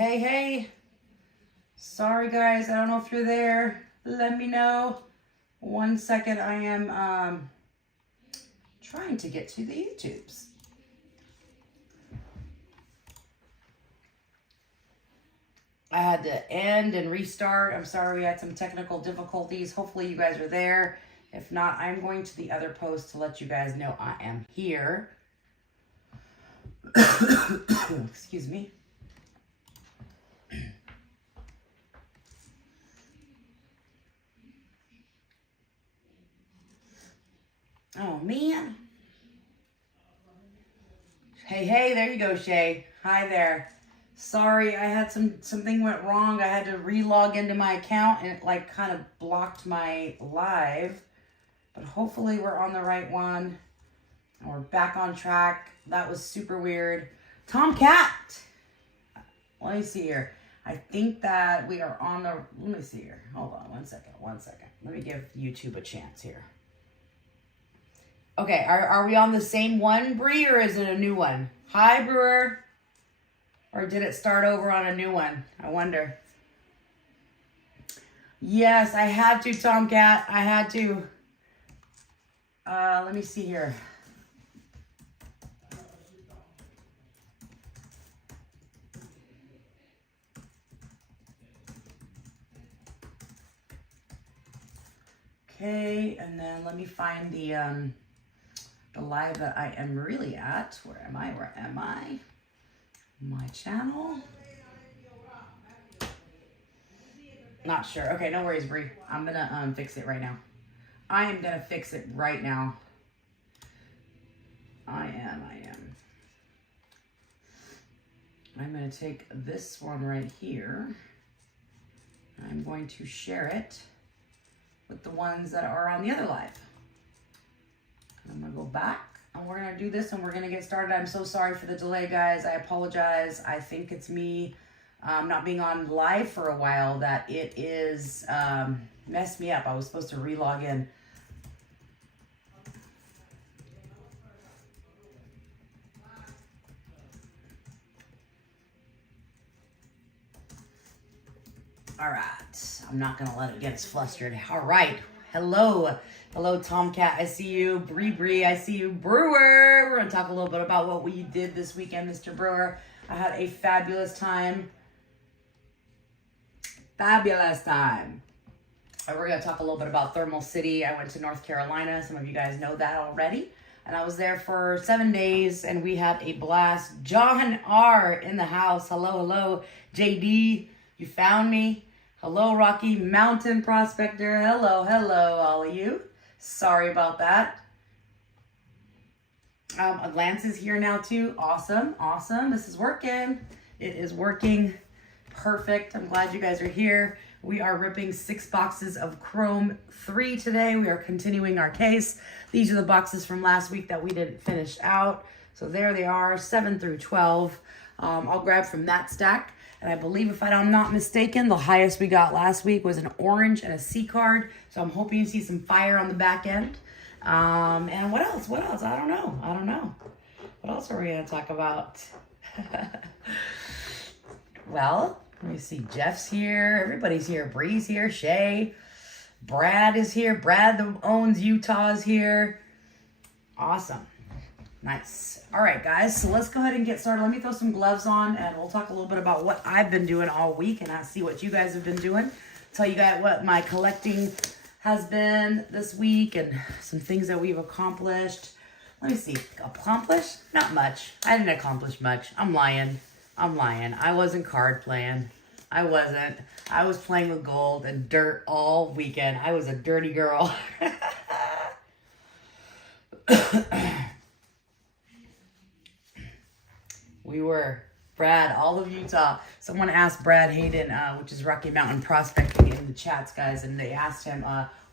Hey, hey. Sorry, guys. I don't know if you're there. Let me know. 1 second. I am trying to get to the YouTubes. I had to end and restart. I'm sorry we had some technical difficulties. Hopefully you guys are there. If not, I'm going to the other post to let you guys know I am here. Excuse me. Oh, man. Hey, hey, there you go, Shay. Hi there. Sorry, I had something went wrong. I had to re-log into my account and it like kind of blocked my live. But hopefully we're on the right one. And we're back on track. That was super weird. Tomcat! Let me see here. I think that we are on the... Let me see here. Hold on 1 second. 1 second. Let me give YouTube a chance here. Okay, are we on the same one, Bree, or is it a new one? Hi, Brewer. Or did it start over on a new one? I wonder. Yes, I had to, Tomcat. I had to. Let me see here. Okay, and then let me find the live that I am really at. Where am I? Where am I? My channel. Not sure. Okay, no worries, Bree. I'm gonna fix it right now. I am gonna fix it right now. I am. I'm gonna take this one right here. I'm going to share it with the ones that are on the other live. I'm gonna go back and we're gonna do this and we're gonna get started. I'm so sorry for the delay, guys. I apologize. I think it's me not being on live for a while that it is messed me up. I was supposed to re-log in. All right, I'm not gonna let it get us flustered. All right, hello, Tomcat, I see you. Bree, I see you. Brewer, we're gonna talk a little bit about what we did this weekend, Mr. Brewer. I had a fabulous time. And we're gonna talk a little bit about Thermal City. I went to North Carolina. Some of you guys know that already. And I was there for 7 days and we had a blast. John R in the house. Hello, JD, you found me. Hello, Rocky Mountain Prospector. Hello, all of you. Sorry about that. Lance is here now too. Awesome. This is working. It is working. Perfect. I'm glad you guys are here. We are ripping 6 boxes of Chrome 3 today. We are continuing our case. These are the boxes from last week that we didn't finish out. So there they are, 7 through 12. I'll grab from that stack. And I believe, if I'm not mistaken, the highest we got last week was an orange and a C card. So I'm hoping to see some fire on the back end. And what else? I don't know. What else are we going to talk about? Well, let me see. Jeff's here. Everybody's here. Bree's here. Shay. Brad is here. Brad that owns Utah is here. Awesome. Nice. All right, guys. So let's go ahead and get started. Let me throw some gloves on and we'll talk a little bit about what I've been doing all week and I'll see what you guys have been doing. Tell you guys what my collecting has been this week and some things that we've accomplished. Let me see. Accomplished? Not much. I didn't accomplish much. I'm lying. I wasn't card playing. I wasn't. I was playing with gold and dirt all weekend. I was a dirty girl. We were. Brad, all of Utah. Someone asked Brad Hayden, which is Rocky Mountain Prospecting, in the chats, guys, and they asked him,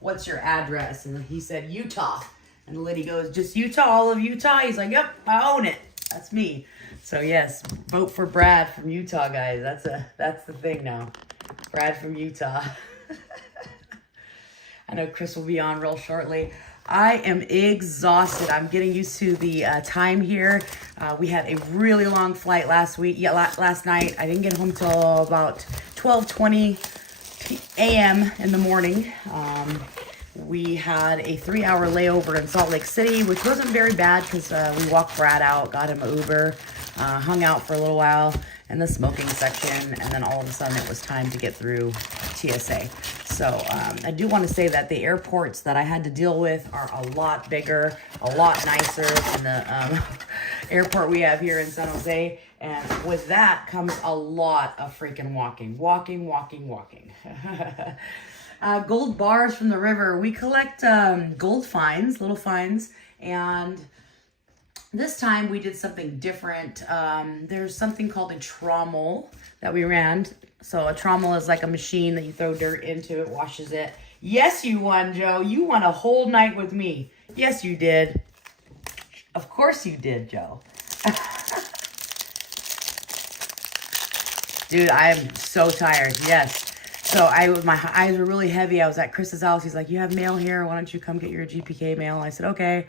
what's your address? And he said, Utah. And Liddy goes, just Utah, all of Utah? He's like, yep, I own it. That's me. So yes, vote for Brad from Utah, guys. That's the thing now. Brad from Utah. I know Chris will be on real shortly. I am exhausted. I'm getting used to the time here. We had a really long flight last night. I didn't get home till about 12:20 a.m. in the morning. We had a 3-hour layover in Salt Lake City, which wasn't very bad because we walked Brad out, got him an Uber, hung out for a little while in the smoking section, and then all of a sudden it was time to get through TSA. So I do want to say that the airports that I had to deal with are a lot bigger, a lot nicer than the airport we have here in San Jose. And with that comes a lot of freaking walking. Gold bars from the river. We collect gold finds, little finds, and this time we did something different. There's something called a trommel that we ran. So a trommel is like a machine that you throw dirt into, it washes it. Yes, you won, Joe. You won a whole night with me. Yes, you did. Of course you did, Joe. Dude, I am so tired. Yes. So my eyes were really heavy. I was at Chris's house. He's like, you have mail here. Why don't you come get your Gpk mail? I said, okay,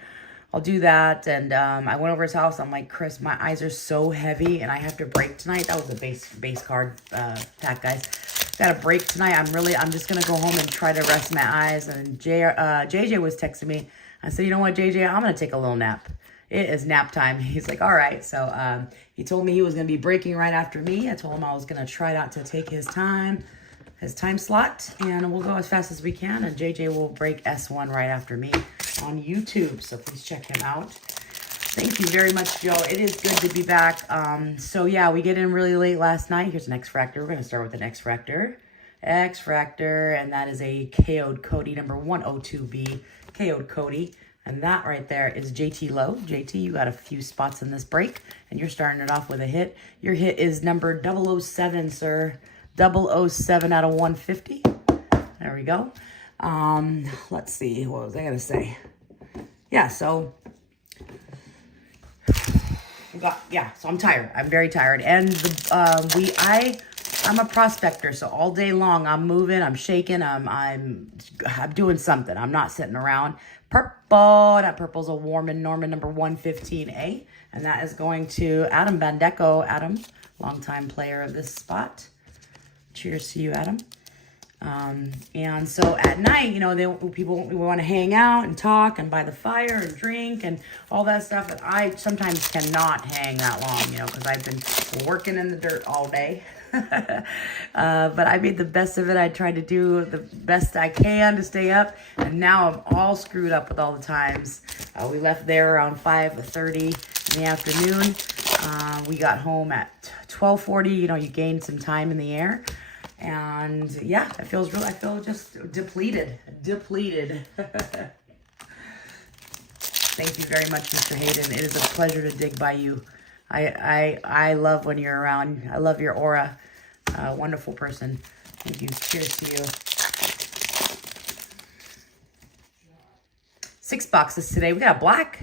I'll do that. And I went over his house. I'm like, Chris, my eyes are so heavy and I have to break tonight. That was a base card pack, guys. Got a break tonight. I'm just going to go home and try to rest my eyes. And JJ was texting me. I said, you know what, JJ, I'm going to take a little nap. It is nap time. He's like, all right. So he told me he was going to be breaking right after me. I told him I was going to try not to take his time slot, and we'll go as fast as we can. And JJ will break S1 right after me on YouTube. So please check him out. Thank you very much, Joe. It is good to be back. So yeah, we get in really late last night. Here's an X-Fractor. We're going to start with an X-Fractor. X-Fractor, and that is a KO'd Cody number 102B KO'd Cody. And that right there is JT Low. JT, you got a few spots in this break, and you're starting it off with a hit. Your hit is number 007, sir. 007 out of 150. There we go. Let's see. What was I going to say? Yeah, so... so I'm tired. I'm very tired. And I'm a prospector, so all day long I'm moving, I'm shaking, I'm doing something. I'm not sitting around. Purple. That purple's a Warman Norman number 115A, and that is going to Adam Bandeco. Adam, longtime player of this spot. Cheers to you, Adam. And so at night, you know, we want to hang out and talk and by the fire and drink and all that stuff. But I sometimes cannot hang that long, you know, because I've been working in the dirt all day. But I made the best of it. I tried to do the best I can to stay up. And now I'm all screwed up with all the times. We left there around 5:30 in the afternoon. We got home at 12:40. You know, you gained some time in the air. And yeah, I feel just depleted. Thank you very much, Mr. Hayden. It is a pleasure to dig by you. I love when you're around. I love your aura. Wonderful person. Thank you. Cheers to you. 6 boxes today. We got black,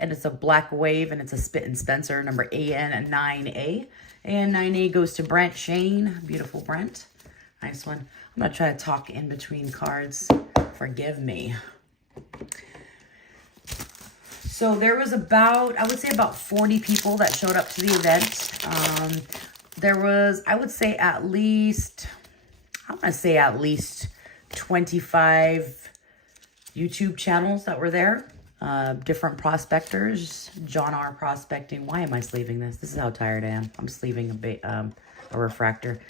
and it's a black wave, and it's a Spit and Spencer number AN9A. AN9A goes to Brent Shane. Beautiful Brent. Nice one. I'm going to try to talk in between cards. Forgive me. So there was I would say about 40 people that showed up to the event. There was, I would say at least 25 YouTube channels that were there. Different prospectors. John R. Prospecting. Why am I sleeving this? This is how tired I am. I'm sleeving a refractor.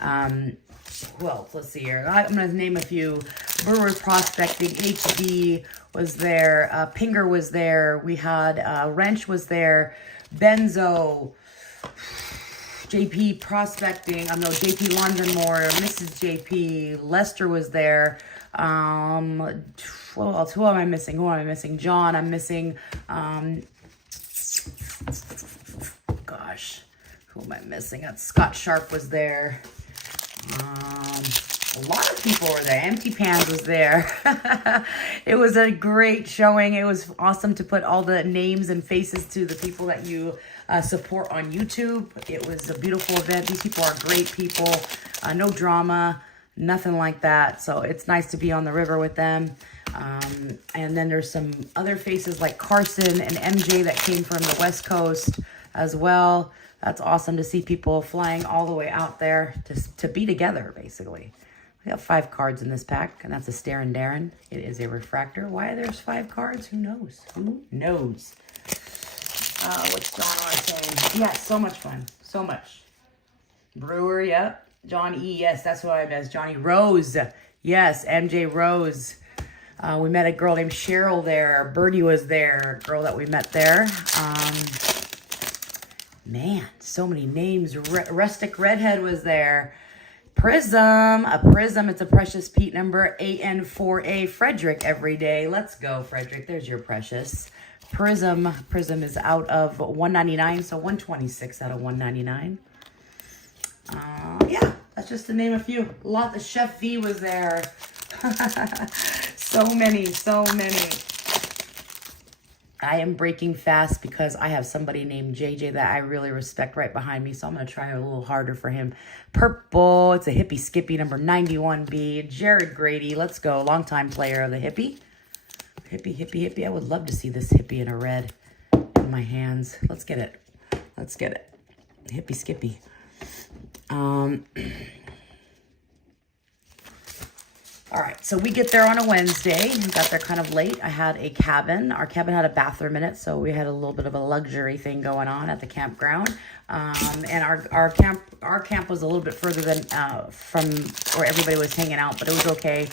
Who else? Let's see here. I'm going to name a few. Brewers Prospecting. HD was there. Pinger was there. We had Wrench was there. Benzo. JP Prospecting. JP Londonmore. Mrs. JP. Lester was there. What else? Who am I missing? John. I'm missing. Gosh. Who am I missing? Scott Sharp was there. A lot of people were there. Empty Pans was there. It was a great showing. It was awesome to put all the names and faces to the people that you support on YouTube. It was a beautiful event. These people are great people. No drama, nothing like that. So it's nice to be on the river with them. And then there's some other faces like Carson and MJ that came from the West Coast as well. That's awesome to see people flying all the way out there to be together, basically. We got 5 cards in this pack, and that's a Stare and Darren. It is a refractor. Why there's 5 cards? Who knows? Who knows? What's John R saying? Yeah, so much fun. So much. Brewer, yep. John E, yes, that's what I meant. Johnny Rose. Yes, MJ Rose. We met a girl named Cheryl there. Birdie was there, a girl that we met there. Man, so many names. Rustic Redhead was there. Prism, a Prism. It's a Precious Pete number AN4A. Frederick every day. Let's go, Frederick. There's your Precious. Prism is out of 199, so 126 out of 199. Yeah, that's just to name a few. A lot. The Chef V was there. So many. I am breaking fast because I have somebody named JJ that I really respect right behind me, so I'm going to try a little harder for him. Purple, it's a Hippie Skippy, number 91B. Jared Grady, let's go. Longtime player of the Hippie. Hippie. I would love to see this Hippie in a red in my hands. Let's get it. Hippie Skippy. All right, so we get there on a Wednesday. We got there kind of late. I had a cabin. Our cabin had a bathroom in it, so we had a little bit of a luxury thing going on at the campground. And our camp was a little bit further than from where everybody was hanging out, but it was okay.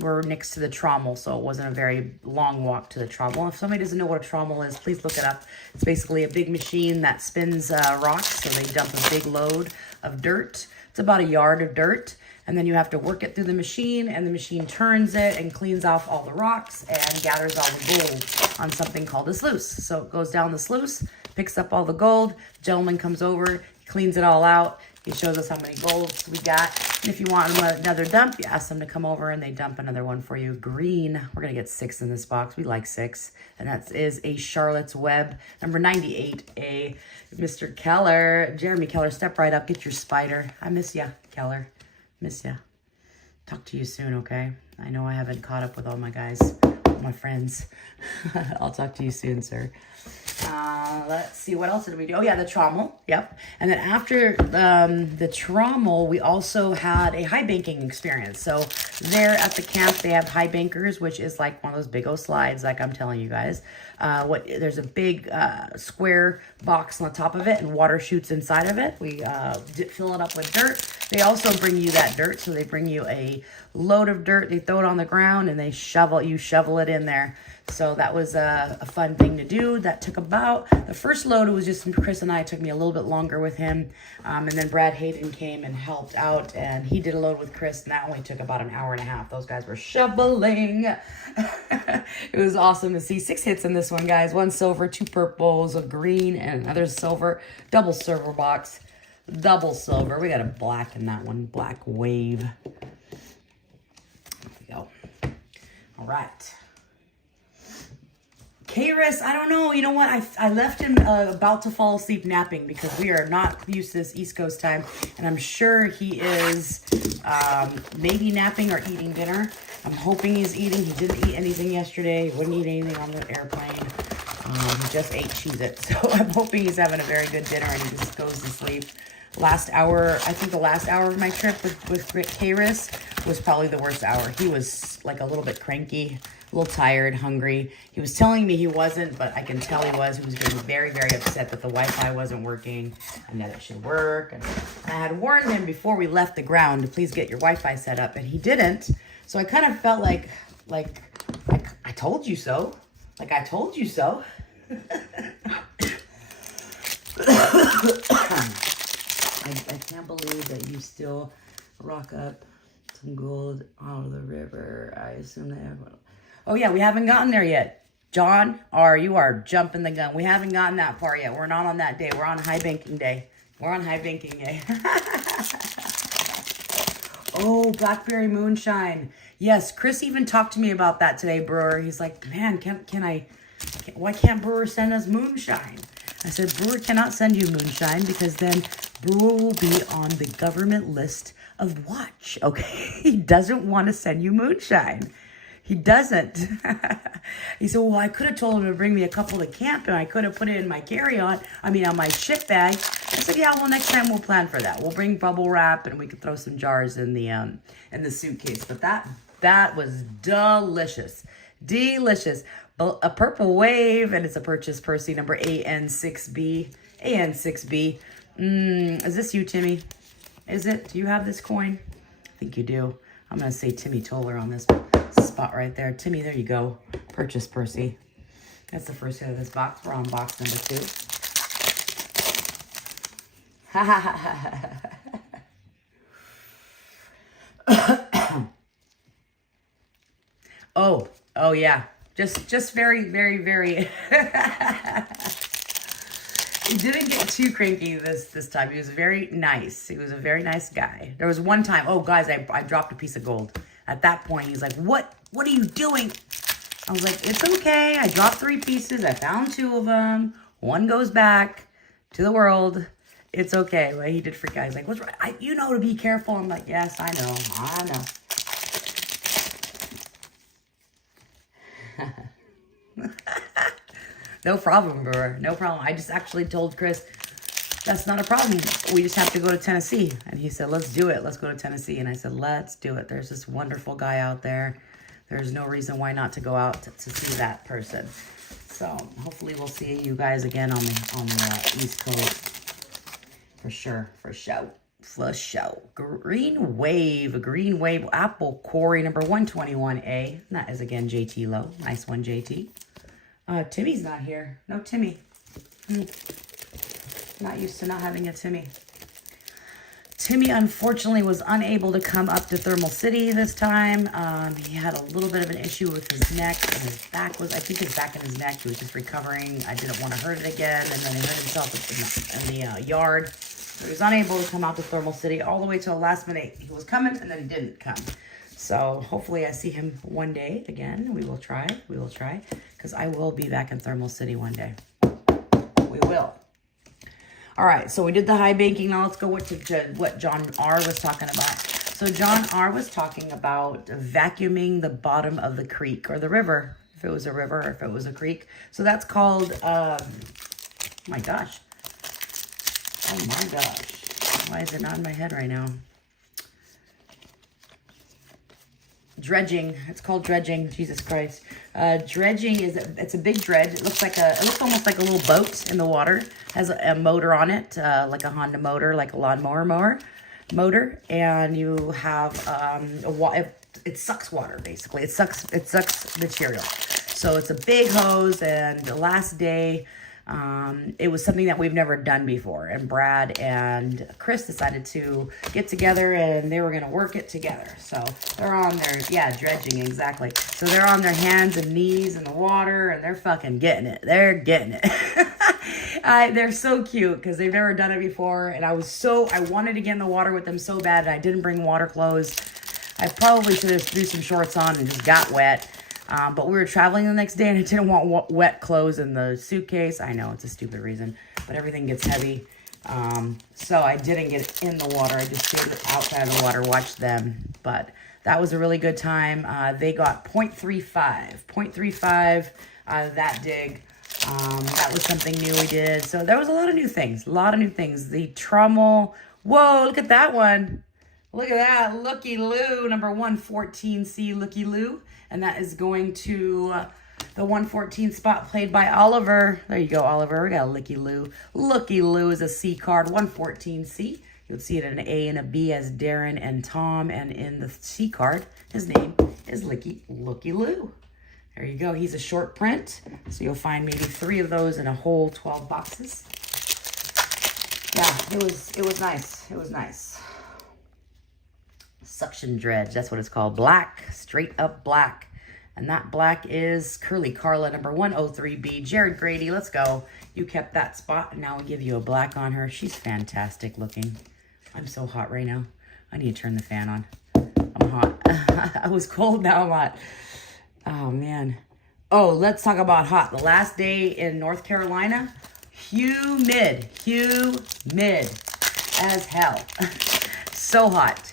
We're next to the trommel, so it wasn't a very long walk to the trommel. If somebody doesn't know what a trommel is, please look it up. It's basically a big machine that spins rocks, so they dump a big load of dirt. It's about a yard of dirt. And then you have to work it through the machine, and the machine turns it and cleans off all the rocks and gathers all the gold on something called a sluice. So it goes down the sluice, picks up all the gold. The gentleman comes over, he cleans it all out. He shows us how many golds we got. And if you want another dump, you ask them to come over and they dump another one for you. Green, we're going to get 6 in this box. We like 6. And that is a Charlotte's Web, number 98A. Mr. Keller, Jeremy Keller, step right up. Get your spider. I miss ya, Keller. Miss ya. Talk to you soon, okay? I know I haven't caught up with all my guys, my friends. I'll talk to you soon, sir. Let's see, what else did we do? Oh, yeah, the trommel. Yep. And then after the trommel, we also had a high banking experience. So there at the camp, they have high bankers, which is like one of those big old slides, like I'm telling you guys. There's a big square box on the top of it, and water shoots inside of it. We fill it up with dirt. They also bring you that dirt, so they bring you a load of dirt. They throw it on the ground, and you shovel it in there. So that was a fun thing to do. That took about, the first load, it was just Chris and I. It took me a little bit longer with him. And then Brad Hayden came and helped out, and he did a load with Chris, and that only took about an hour and a half. Those guys were shoveling. It was awesome to see. 6 hits in this one, guys. 1 silver, 2 purples, a green, and another silver. Double silver box. Double silver. We got a black in that one. Black wave. There we go. All right. Kairos, I don't know. You know what? I left him about to fall asleep napping because we are not used to this East Coast time. And I'm sure he is maybe napping or eating dinner. I'm hoping he's eating. He didn't eat anything yesterday. He wouldn't eat anything on the airplane. He just ate Cheez-It. So I'm hoping he's having a very good dinner and he just goes to sleep. Last hour, I think the last hour of my trip with Kairos was probably the worst hour. He was like a little bit cranky, a little tired, hungry. He was telling me he wasn't, but I can tell he was. He was getting very, very upset that the Wi-Fi wasn't working and that it should work. And I had warned him before we left the ground to please get your Wi-Fi set up, and he didn't. So I kind of felt like I told you so. Like I told you so. I can't believe that you still rock up some gold out of the river. I assume they have. Oh yeah, we haven't gotten there yet. John, you are jumping the gun. We haven't gotten that far yet. We're not on that day. We're on high banking day. We're on high banking day. Oh, Blackberry Moonshine. Yes, Chris even talked to me about that today, Brewer. He's like, man, why can't Brewer send us moonshine? I said, Brewer cannot send you moonshine because then Brewer will be on the government list of watch, okay? He doesn't want to send you moonshine. He doesn't. He said, well, I could have told him to bring me a couple to camp and I could have put it in my carry-on. I mean, on my ship bag. I said, yeah, well, next time we'll plan for that. We'll bring bubble wrap and we could throw some jars in the suitcase. But that was delicious. Delicious. A purple wave, and it's a purchase Percy number AN6B. AN6B. Is this you, Timmy? Is it? Do you have this coin? I think you do. I'm going to say Timmy Toller on this spot right there. Timmy, there you go. Purchase Percy. That's the first hit of this box. We're on box number 2. Ha ha ha ha. Oh yeah. Just very, very, very. He didn't get too cranky this time. He was very nice. He was a very nice guy. There was one time, oh guys, I dropped a piece of gold. At that point, he's like, what are you doing? I was like, it's okay. I dropped 3 pieces. I found 2 of them. 1 goes back to the world. It's okay. Well, he did freak out. He's like, what's right? You know to be careful. I'm like, yes, I know. No problem, bro. No problem. I just actually told Chris, that's not a problem. We just have to go to Tennessee. And he said, let's do it. Let's go to Tennessee. And I said, let's do it. There's this wonderful guy out there. There's no reason why not to go out to see that person. So hopefully we'll see you guys again on the East Coast. For sure. For sure. For sure. Green Wave Apple Quarry number 121A. That is again JT Low. Nice one, JT. Timmy's not here. No Timmy. Not used to not having a Timmy. Timmy, unfortunately, was unable to come up to Thermal City this time. He had a little bit of an issue with his neck, and his back was, I think his back and his neck, he was just recovering. I didn't want to hurt it again, and then he hurt himself in the yard. So he was unable to come out to Thermal City all the way till the last minute. He was coming, and then he didn't come. So hopefully I see him one day again. We will try, because I will be back in Thermal City one day. We will. All right, so we did the high banking. Now let's go to what John R. was talking about. So John R. was talking about vacuuming the bottom of the creek or the river, if it was a river or if it was a creek. So that's called, oh my gosh. Why is it not in my head right now? Dredging. It's called dredging. Jesus Christ. Dredging it's a big dredge. It looks almost like a little boat in the water. Has a motor on it, like a Honda motor, like a lawnmower motor, and you have it sucks water basically. It sucks material. So it's a big hose, and the last day it was something that we've never done before, and Brad and Chris decided to get together and they were going to work it together. So they're on their, dredging, exactly. So they're on their hands and knees in the water and they're fucking getting it. They're getting it. They're so cute because they've never done it before, and I wanted to get in the water with them so bad, and I didn't bring water clothes. I probably should have threw some shorts on and just got wet. But we were traveling the next day, and I didn't want wet clothes in the suitcase. I know it's a stupid reason, but everything gets heavy. So I didn't get in the water. I just stayed outside of the water, watched them. But that was a really good time. They got 0.35 out of that dig. That was something new we did. So there was a lot of new things. The trommel. Whoa, look at that one. Look at that. Looky Lou, number 114C, Looky Lou. And that is going to the 114 spot played by Oliver. There you go, Oliver. We got a Looky Lou. Looky Lou is a C card, 114C. You'll see it in an A and a B as Darren and Tom. And in the C card, his name is Looky Lou. There you go. He's a short print. So you'll find maybe 3 of those in a whole 12 boxes. Yeah, it was nice. It was nice. Suction dredge, that's what it's called. Black, straight up black. And that black is Curly Carla, number 103B. Jared Grady, let's go. You kept that spot, and now we give you a black on her. She's fantastic looking. I'm so hot right now. I need to turn the fan on. I'm hot. I was cold, now I'm hot. Oh, man. Oh, let's talk about hot. The last day in North Carolina, humid as hell. So hot.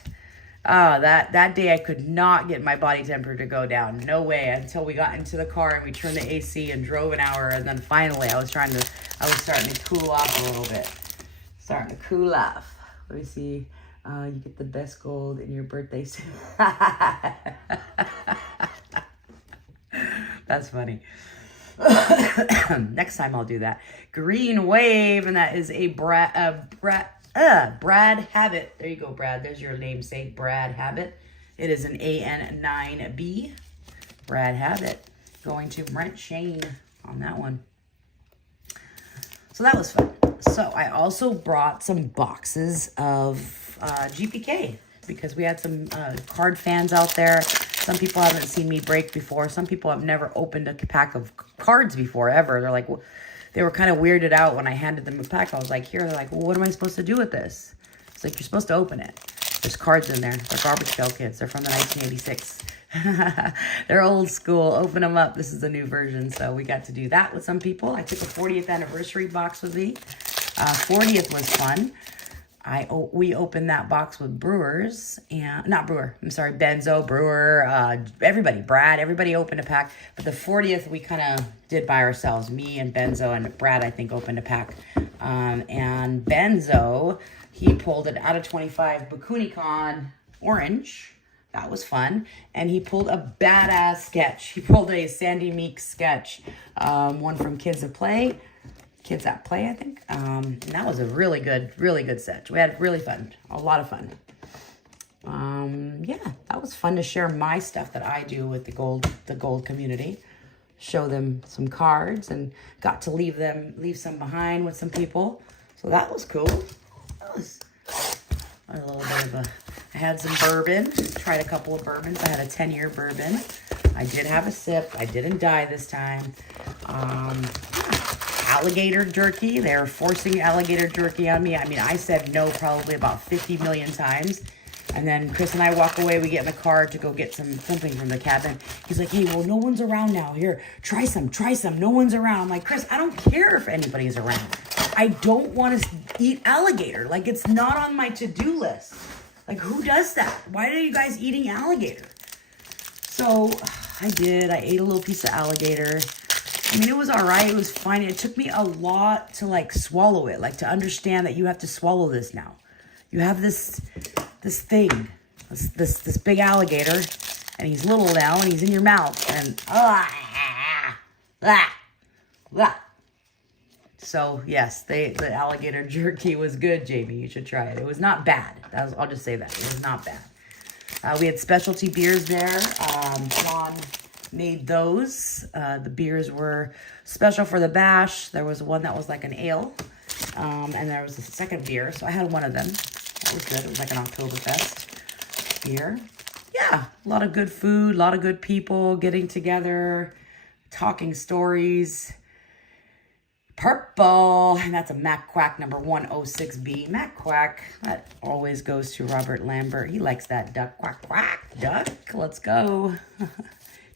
That day I could not get my body temperature to go down. No way, until we got into the car and we turned the AC and drove an hour, and then finally I was starting to cool off a little bit. Starting to cool off. Let me see. You get the best gold in your birthday suit. That's funny. Next time I'll do that. Green Wave, and that is a Brad Habit. There you go, Brad. There's your namesake, Brad Habit. It is an AN9B. Brad Habit. Going to Brent Shane on that one. So that was fun. So I also brought some boxes of GPK because we had some card fans out there. Some people haven't seen me break before. Some people have never opened a pack of cards before, ever. They're like, well, they were kind of weirded out when I handed them a pack. I was like, here. They're like, well, what am I supposed to do with this? It's like, you're supposed to open it. There's cards in there. They're garbage pail kids. They're from the 1986. They're old school. Open them up. This is the new version. So we got to do that with some people. I took a 40th anniversary box with me. 40th was fun. We opened that box with Brewers and Benzo, Brewer, everybody, Brad, everybody opened a pack. But the 40th we kind of did by ourselves. Me and Benzo and Brad, I think, opened a pack. And Benzo, he pulled it out of 25 BikuniCon orange. That was fun. And he pulled a badass sketch. He pulled a Sandy Meeks sketch, one from Kids at Play, I think. And that was a really good set. We had really fun, a lot of fun. Yeah, that was fun to share my stuff that I do with the gold community. Show them some cards and got to leave some behind with some people. So that was cool. That was a little bit of I had some bourbon, tried a couple of bourbons. I had a 10-year bourbon. I did have a sip. I didn't die this time. Alligator jerky. They're forcing alligator jerky on me. I mean, I said no probably about 50 million times. And then Chris and I walk away. We get in the car to go get something from the cabin. He's like, hey, well, no one's around now. Here, try some. No one's around. I'm like, Chris, I don't care if anybody's around. I don't want to eat alligator. Like, it's not on my to-do list. Like, who does that? Why are you guys eating alligator? So I did. I ate a little piece of alligator. I mean, it was all right. It was fine. It took me a lot to, like, swallow it. Like, to understand that you have to swallow this now. You have this thing, this big alligator, and he's little now, and he's in your mouth, and So yes, the alligator jerky was good, Jamie. You should try it. It was not bad. I'll just say that it was not bad. We had specialty beers there. John made those. The beers were special for the bash. There was one that was like an ale, and there was a second beer. So I had one of them. That was good. It was like an Oktoberfest beer. Yeah, a lot of good food, a lot of good people getting together, talking stories. Purple, and that's a Mac Quack number 106B. Mac Quack, that always goes to Robert Lambert. He likes that duck. Quack, quack, duck. Let's go.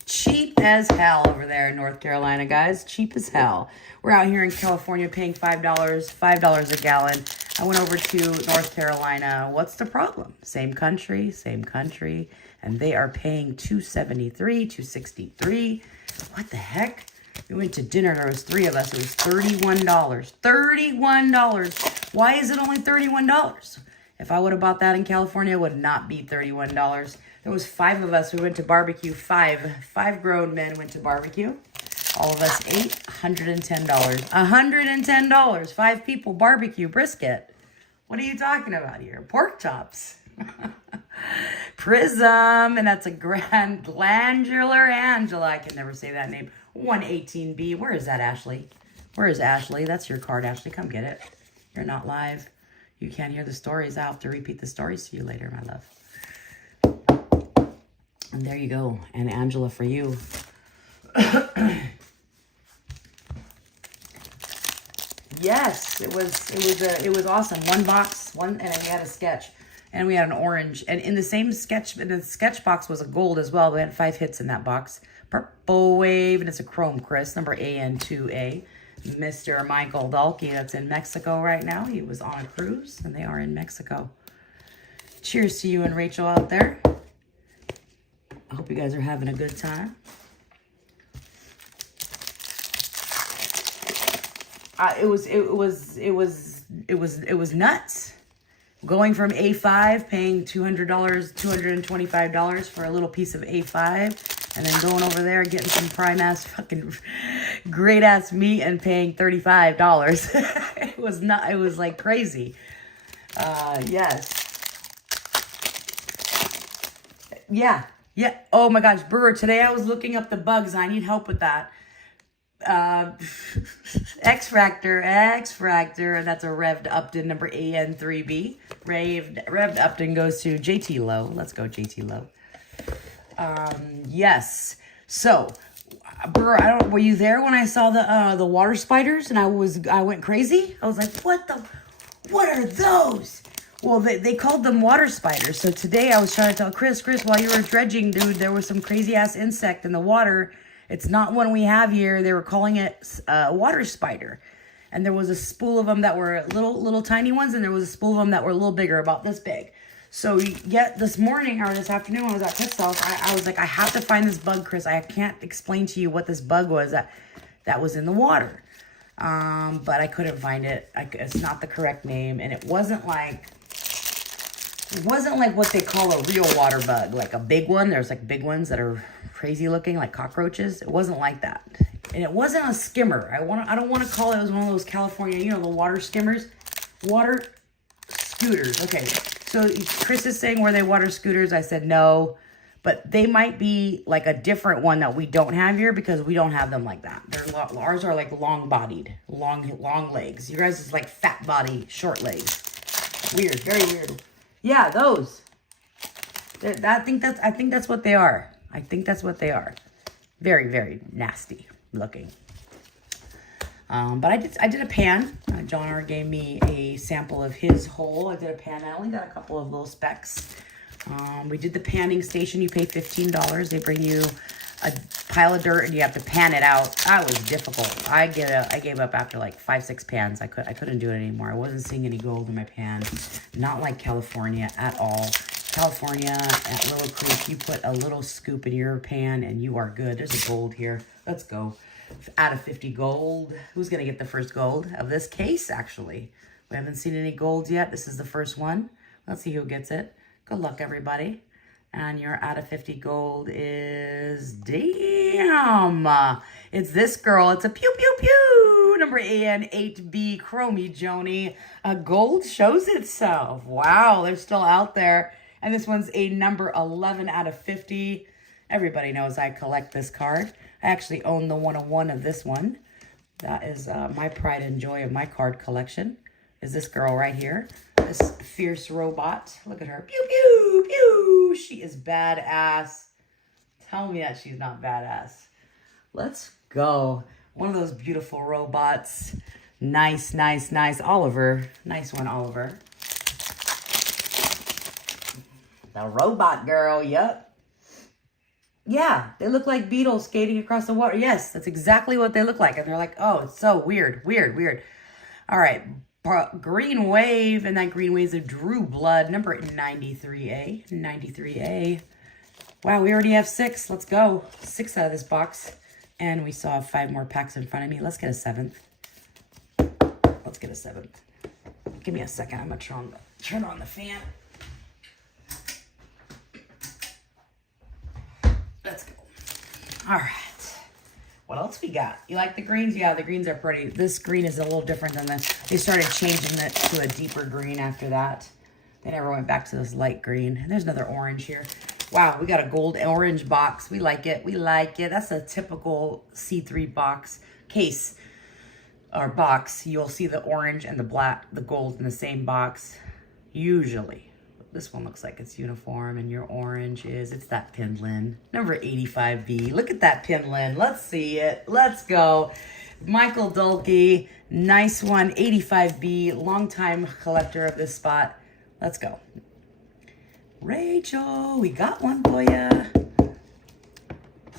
Cheap as hell over there in North Carolina, guys. Cheap as hell. We're out here in California paying $5 a gallon. I went over to North Carolina. What's the problem? Same country, and they are paying $2.73, $2.63. What the heck? We went to dinner. There was 3 of us. It was $31. $31. Why is it only $31? If I would have bought that in California, it would not be $31. There was 5 of us. We went to barbecue. Five grown men went to barbecue. All of us ate $110. $110. 5 people barbecue brisket. What are you talking about here? Pork chops. Prism. And that's a glandular Angela. I can never say that name. 118B. Where is that, Ashley? Where is Ashley? That's your card, Ashley. Come get it. You're not live. You can't hear the stories. I'll have to repeat the stories to you later, my love. And there you go. And Angela for you. Yes, it was awesome. One box, and then we had a sketch. And we had an orange. And in the same sketch, in the sketch box was a gold as well. We had 5 hits in that box. Purple Wave, and it's a Chrome, Chris, number AN2A. Mr. Michael Dalkey, that's in Mexico right now. He was on a cruise, and they are in Mexico. Cheers to you and Rachel out there. I hope you guys are having a good time. It was nuts. Going from A5, paying $200, $225 for a little piece of A5, and then going over there getting some prime ass fucking great ass meat and paying $35. It was not. It was like crazy. Yes. Yeah. Oh my gosh, Brewer. Today I was looking up the bugs. I need help with that. X-Fractor, and that's a revved Upton number AN3B. Revved Upton goes to JT Low. Let's go, JT Low. Yes. So, Brewer, were you there when I saw the water spiders and I went crazy? I was like, what are those? Well, they called them water spiders. So today I was trying to tell Chris, while you were dredging, dude, there was some crazy ass insect in the water. It's not one we have here. They were calling it a water spider. And there was a spool of them that were little tiny ones. And there was a spool of them that were a little bigger, about this big. So yet this morning or this afternoon when I was at Chris' house, I was like, I have to find this bug, Chris. I can't explain to you what this bug was that was in the water. But I couldn't find it. It's not the correct name. And it wasn't like what they call a real water bug, like a big one. There's like big ones that are crazy looking, like cockroaches. It wasn't like that. And it wasn't a skimmer. I don't want to call it. It was one of those California, the water skimmers, water scooters. Okay. So Chris is saying, were they water scooters? I said no, but they might be like a different one that we don't have here because we don't have them like that. Ours are like long bodied, long legs. You guys is like fat body, short legs. Weird, very weird. Yeah, those. I think that's what they are. I think that's what they are. Very, very nasty looking. But I did a pan. John R gave me a sample of his hole. I did a pan. I only got a couple of little specks. We did the panning station. You pay $15. They bring you a pile of dirt and you have to pan it out. That was difficult. I gave up after like 5-6 pans. I couldn't do it anymore. I wasn't seeing any gold in my pan. Not like California at all. California at Little Creek, you put a little scoop in your pan and you are good. There's a gold here. Let's go. Out of 50 gold. Who's going to get the first gold of this case, actually? We haven't seen any golds yet. This is the first one. Let's see who gets it. Good luck, everybody. And your out of 50 gold is, damn, it's this girl. It's a pew, pew, pew. Number AN8B, Chromie Joni. A gold shows itself. Wow, they're still out there. And this one's a number 11 out of 50. Everybody knows I collect this card. I actually own the 101 of this one. That is my pride and joy of my card collection. Is this girl right here. This fierce robot. Look at her. Pew, pew, pew. She is badass. Tell me that she's not badass. Let's go. One of those beautiful robots. Nice, nice, nice. Oliver. Nice one, Oliver. The robot girl. Yep. Yeah, they look like beetles skating across the water. Yes, that's exactly what they look like. And they're like, oh, it's so weird, weird, weird. All right. Green Wave, and that Green Wave's a Drew Blood, number 93A. 93A. Wow, we already have 6. Let's go. 6 out of this box. And we saw 5 more packs in front of me. Let's get a 7th. Let's get a 7th. Give me a second. I'm going to turn on the fan. Let's go. All right. What else we got? You like the greens? Yeah, the greens are pretty. This green is a little different than this. They started changing it to a deeper green after that. They never went back to this light green. And there's another orange here. Wow, we got a gold orange box. We like it. We like it. That's a typical C3 box case or box. You'll see the orange and the black, the gold in the same box. Usually. This one looks like it's uniform, and your orange it's that Pinlin. Number 85B. Look at that Pinlin. Let's see it. Let's go. Michael Dulke. Nice one. 85B. Longtime collector of this spot. Let's go. Rachel, we got one for ya.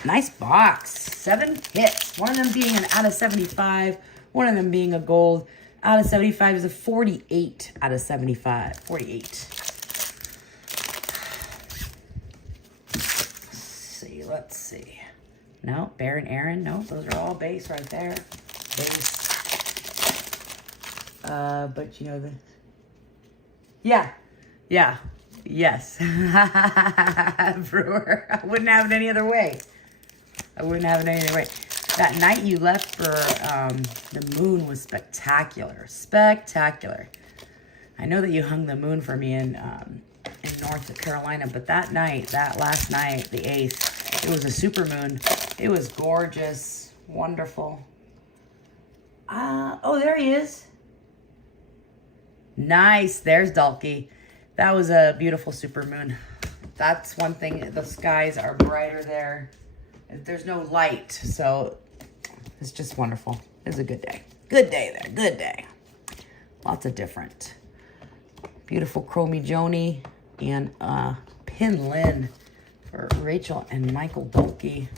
Nice box. 7 hits. One of them being an out of 75. One of them being a gold. Out of 75 is a 48 out of 75. 48. No, Bear and Aaron. No, those are all base right there. Base. But you know the... Yeah. Yeah. Yes. Brewer. I wouldn't have it any other way. I wouldn't have it any other way. That night you left for the moon was spectacular. Spectacular. I know that you hung the moon for me in North Carolina, but that night, that last night, the 8th, it was a super moon. It was gorgeous. Wonderful. Oh, there he is. Nice. There's Dulky. That was a beautiful super moon. That's one thing. The skies are brighter there. There's no light, so it's just wonderful. It was a good day. Good day there. Good day. Lots of different. Beautiful Chromie Joni and Pin Lin for Rachel and Michael Dulky.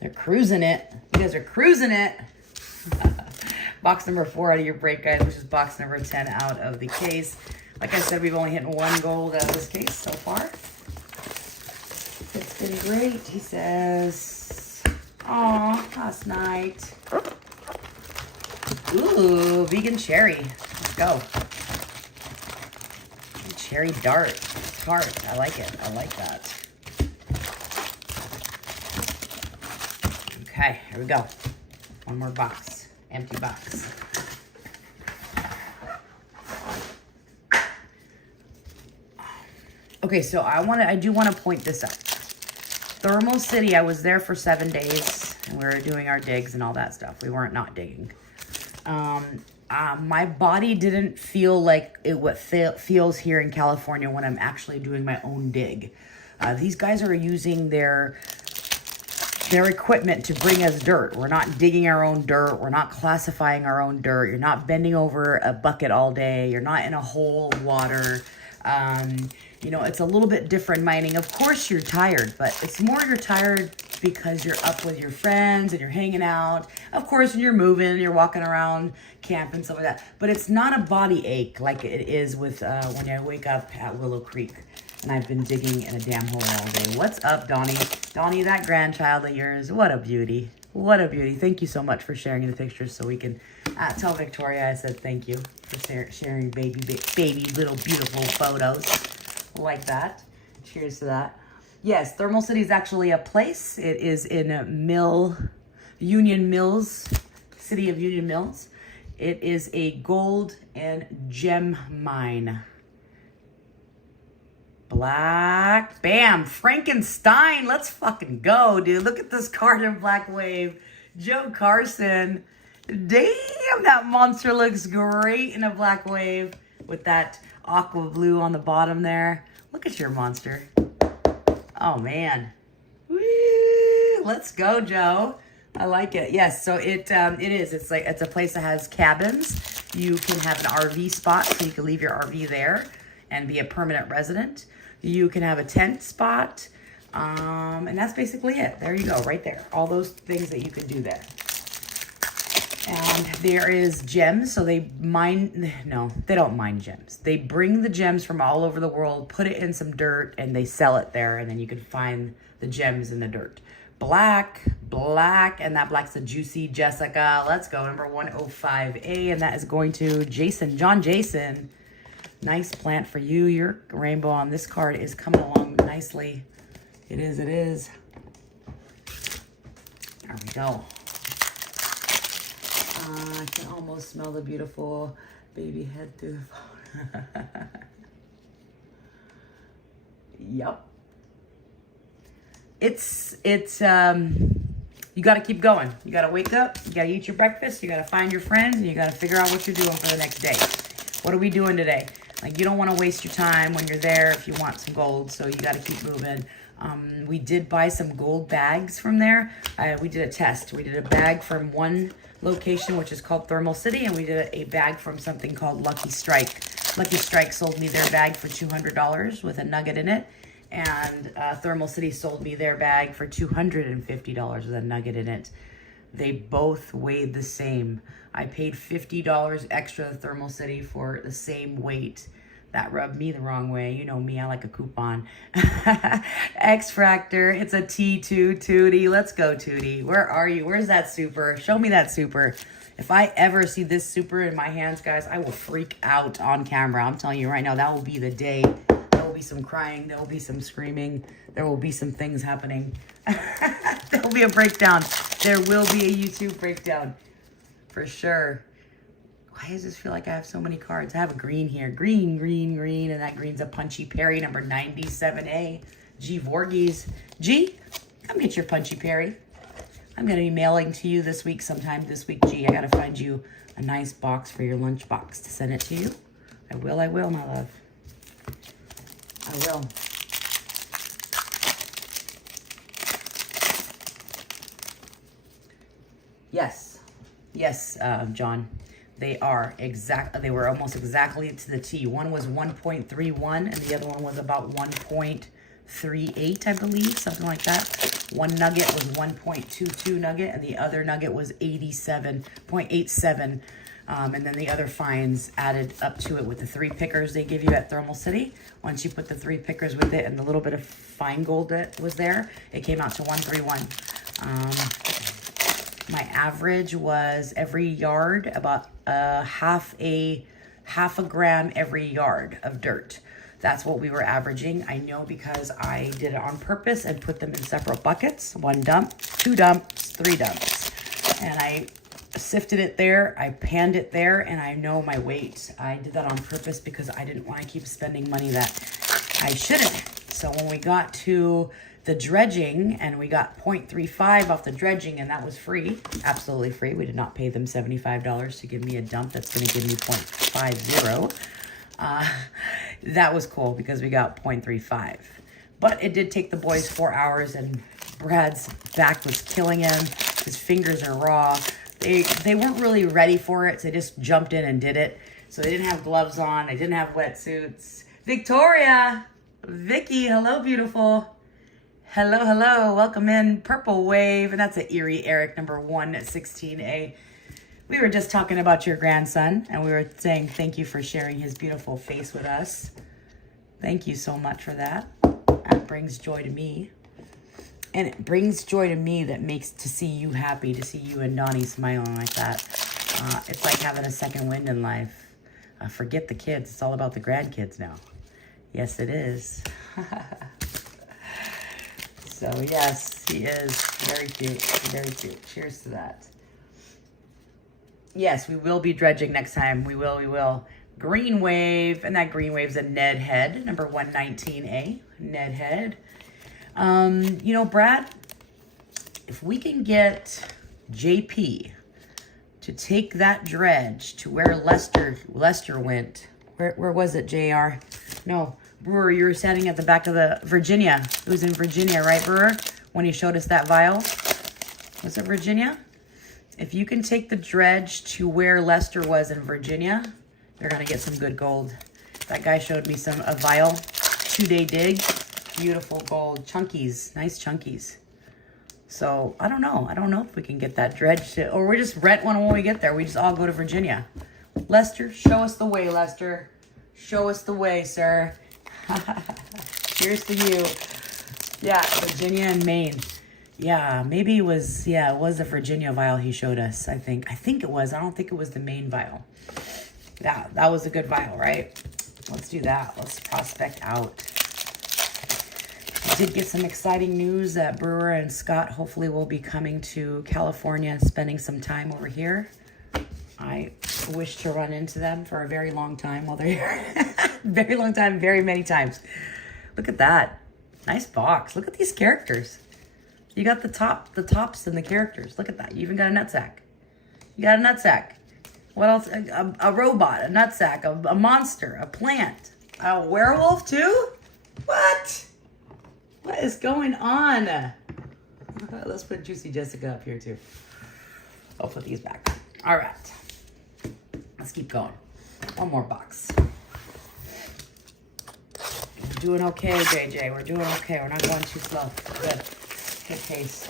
They're cruising it. You guys are cruising it. Box number 4 out of your break, guys, which is box number 10 out of the case. Like I said, we've only hit 1 gold out of this case so far. It's been great, he says. Aw, last night. Ooh, vegan cherry. Let's go. Cherry dart. Tart. I like it. I like that. Okay, here we go. One more box. Empty box. Okay, so I do want to point this out. Thermal City, I was there for 7 days, and we were doing our digs and all that stuff. We weren't not digging. My body didn't feel like what feels here in California when I'm actually doing my own dig. These guys are using their equipment to bring us dirt. We're not digging our own dirt. We're not classifying our own dirt. You're not bending over a bucket all day. You're not in a hole of water. You know, it's a little bit different mining. Of course you're tired, but it's more you're tired because you're up with your friends and you're hanging out. Of course, when you're moving, you're walking around camp and stuff like that. But it's not a body ache like it is with when I wake up at Willow Creek and I've been digging in a damn hole all day. What's up, Donnie? Donnie, that grandchild of yours. What a beauty. What a beauty. Thank you so much for sharing the pictures so we can tell Victoria I said thank you for sharing baby little beautiful photos like that. Cheers to that. Yes, Thermal City is actually a place. It is in Union Mills, city of Union Mills. It is a gold and gem mine. Black, bam, Frankenstein. Let's fucking go, dude. Look at this card in Black Wave. Joe Carson. Damn, that monster looks great in a Black Wave with that aqua blue on the bottom there. Look at your monster. Oh, man. Woo! Let's go, Joe. I like it. Yes, so it is. It's a place that has cabins. You can have an RV spot, so you can leave your RV there and be a permanent resident. You can have a tent spot, and that's basically it. There you go, right there. All those things that you can do there. And there is gems, so they mine, no, they don't mine gems. They bring the gems from all over the world, put it in some dirt, and they sell it there, and then you can find the gems in the dirt. Black, and that black's the Juicy Jessica. Let's go, number 105A, and that is going to Jason, John Jason. Nice plant for you. Your rainbow on this card is coming along nicely. It is, it is. There we go. I can almost smell the beautiful baby head through the phone. Yep. It's you got to keep going. You got to wake up, you got to eat your breakfast, you got to find your friends, and you got to figure out what you're doing for the next day. What are we doing today? Like, you don't want to waste your time when you're there if you want some gold, so you got to keep moving. We did buy some gold bags from there. We did a test. We did a bag from one location, which is called Thermal City, and we did a bag from something called Lucky Strike. Lucky Strike sold me their bag for $200 with a nugget in it, and Thermal City sold me their bag for $250 with a nugget in it. They both weighed the same. I paid $50 extra to Thermal City for the same weight That rubbed me the wrong way. You know me, I like a coupon. X-Fractor, it's a T2, Tootie. Let's go, Tootie. Where are you? Where's that super? Show me that super. If I ever see this super in my hands, guys, I will freak out on camera. I'm telling you right now, that will be the day. There will be some crying. There will be some screaming. There will be some things happening. There will be a breakdown. There will be a YouTube breakdown. For sure. Why does this feel like I have so many cards? I have a green here. Green, green, green. And that green's a Punchy Perry, number 97A. G Vorgies. G, come get your Punchy Perry. I'm going to be mailing to you this week, sometime this week, G. I got to find you a nice box for your lunch box to send it to you. I will, my love. I will. Yes. Yes, John. They were almost exactly to the T. One was 1.31 and the other one was about 1.38, I believe, something like that. One nugget was 1.22 nugget and the other nugget was 87.87. And then the other fines added up to it with the 3 pickers they give you at Thermal City. Once you put the 3 pickers with it and the little bit of fine gold that was there, it came out to 131. My average was every yard about half a gram every yard of dirt. That's what we were averaging. I know because I did it on purpose and put them in separate buckets. 1 dump, 2 dumps, 3 dumps. And I sifted it there, I panned it there, and I know my weight. I did that on purpose because I didn't want to keep spending money that I shouldn't. So when we got to the dredging and we got 0.35 off the dredging and that was free, absolutely free. We did not pay them $75 to give me a dump that's going to give me 0.50. That was cool because we got 0.35. But it did take the boys 4 hours and Brad's back was killing him. His fingers are raw. They weren't really ready for it, so they just jumped in and did it. So they didn't have gloves on. They didn't have wetsuits. Victoria! Vicky, hello, beautiful. Hello, hello. Welcome in. Purple Wave. And that's an Erie Eric, number 116A. We were just talking about your grandson, and we were saying thank you for sharing his beautiful face with us. Thank you so much for that. That brings joy to me. And it brings joy to me that makes to see you happy, to see you and Donnie smiling like that. It's like having a second wind in life. Forget the kids. It's all about the grandkids now. Yes, it is. So, yes, he is. Very cute. Very cute. Cheers to that. Yes, we will be dredging next time. We will. Green Wave. And that Green Wave's a Ned Head, number 119A. Ned Head. You know, Brad, if we can get JP to take that dredge to where Lester went. Where was it, JR? No, Brewer, you were standing at the back of the Virginia. It was in Virginia, right, Brewer? When he showed us that vial. Was it Virginia? If you can take the dredge to where Lester was in Virginia, you're going to get some good gold. That guy showed me a vial, 2-day dig. Beautiful gold chunkies, nice chunkies. So I don't know if we can get that dredge to, or we just rent one when we get there. We just all go to Virginia. Lester, show us the way, Lester. Show us the way, sir. Cheers to you. Yeah, Virginia and Maine. Yeah, maybe it was the Virginia vial he showed us, I think. I think it was. I don't think it was the Maine vial. Yeah, that was a good vial, right? Let's do that. Let's prospect out. I did get some exciting news that Brewer and Scott hopefully will be coming to California and spending some time over here. I wish to run into them for a very long time while they're here. Very long time, very many times. Look at that. Nice box. Look at these characters. You got the tops and the characters. Look at that. You even got a nutsack. You got a nutsack. What else? A robot, a nutsack, a monster, a plant, a werewolf too? What? What is going on? Let's put Juicy Jessica up here too. I'll put these back. All right. Let's keep going. One more box. We're doing okay, JJ. We're doing okay. We're not going too slow. Good. Good pace.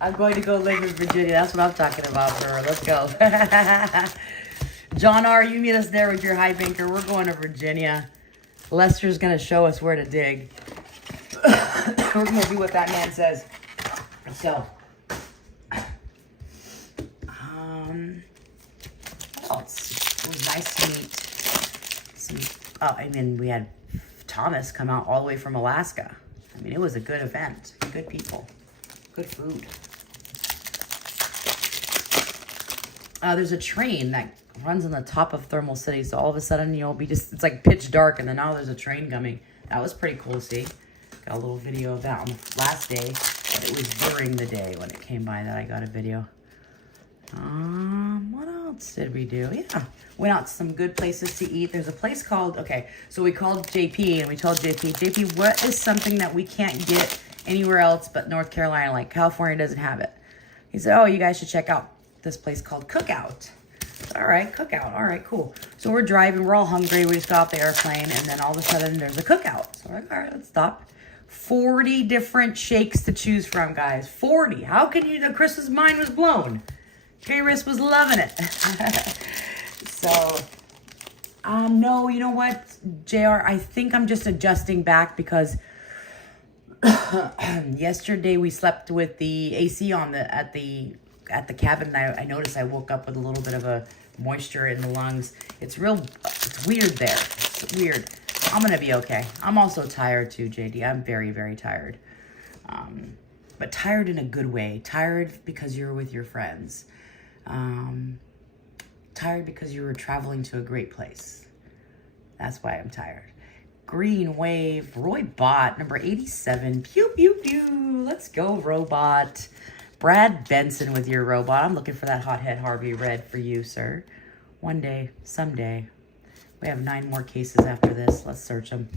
I'm going to go live in Virginia. That's what I'm talking about, bro. Let's go. John R., you meet us there with your high banker. We're going to Virginia. Lester's going to show us where to dig. We're going to do what that man says. So, what else? It was nice to meet we had Thomas come out all the way from Alaska. I mean, it was a good event. Good people. Good food. There's a train that runs on the top of Thermal City. So all of a sudden, you'll be it's like pitch dark. And then now there's a train coming. That was pretty cool to see. Got a little video of that on the last day. But it was during the day when it came by that I got a video. What else did we do? Yeah, went out to some good places to eat. There's a place called, so we called JP and we told JP, what is something that we can't get anywhere else but North Carolina? Like California doesn't have it. He said, oh, you guys should check out this place called Cookout. All right, Cookout. All right, cool. So we're driving. We're all hungry. We just got off the airplane. And then all of a sudden there's a cookout. So we're like, all right, let's stop. 40 different shakes to choose from, guys. 40. How can you? Chris's mind was blown. K-Riss was loving it. So, no, you know what, JR? I think I'm just adjusting back because yesterday we slept with the AC on at the cabin. And I noticed I woke up with a little bit of a moisture in the lungs. It's weird there. It's weird. I'm going to be okay. I'm also tired too, JD. I'm very, very tired. But tired in a good way. Tired because you're with your friends. Tired because you were traveling to a great place. That's why I'm tired. Green Wave, Roy Bott, number 87. Pew, pew, pew. Let's go, Robot. Brad Benson with your robot. I'm looking for that Hothead Harvey red for you, sir. One day, someday. We have 9 more cases after this. Let's search them.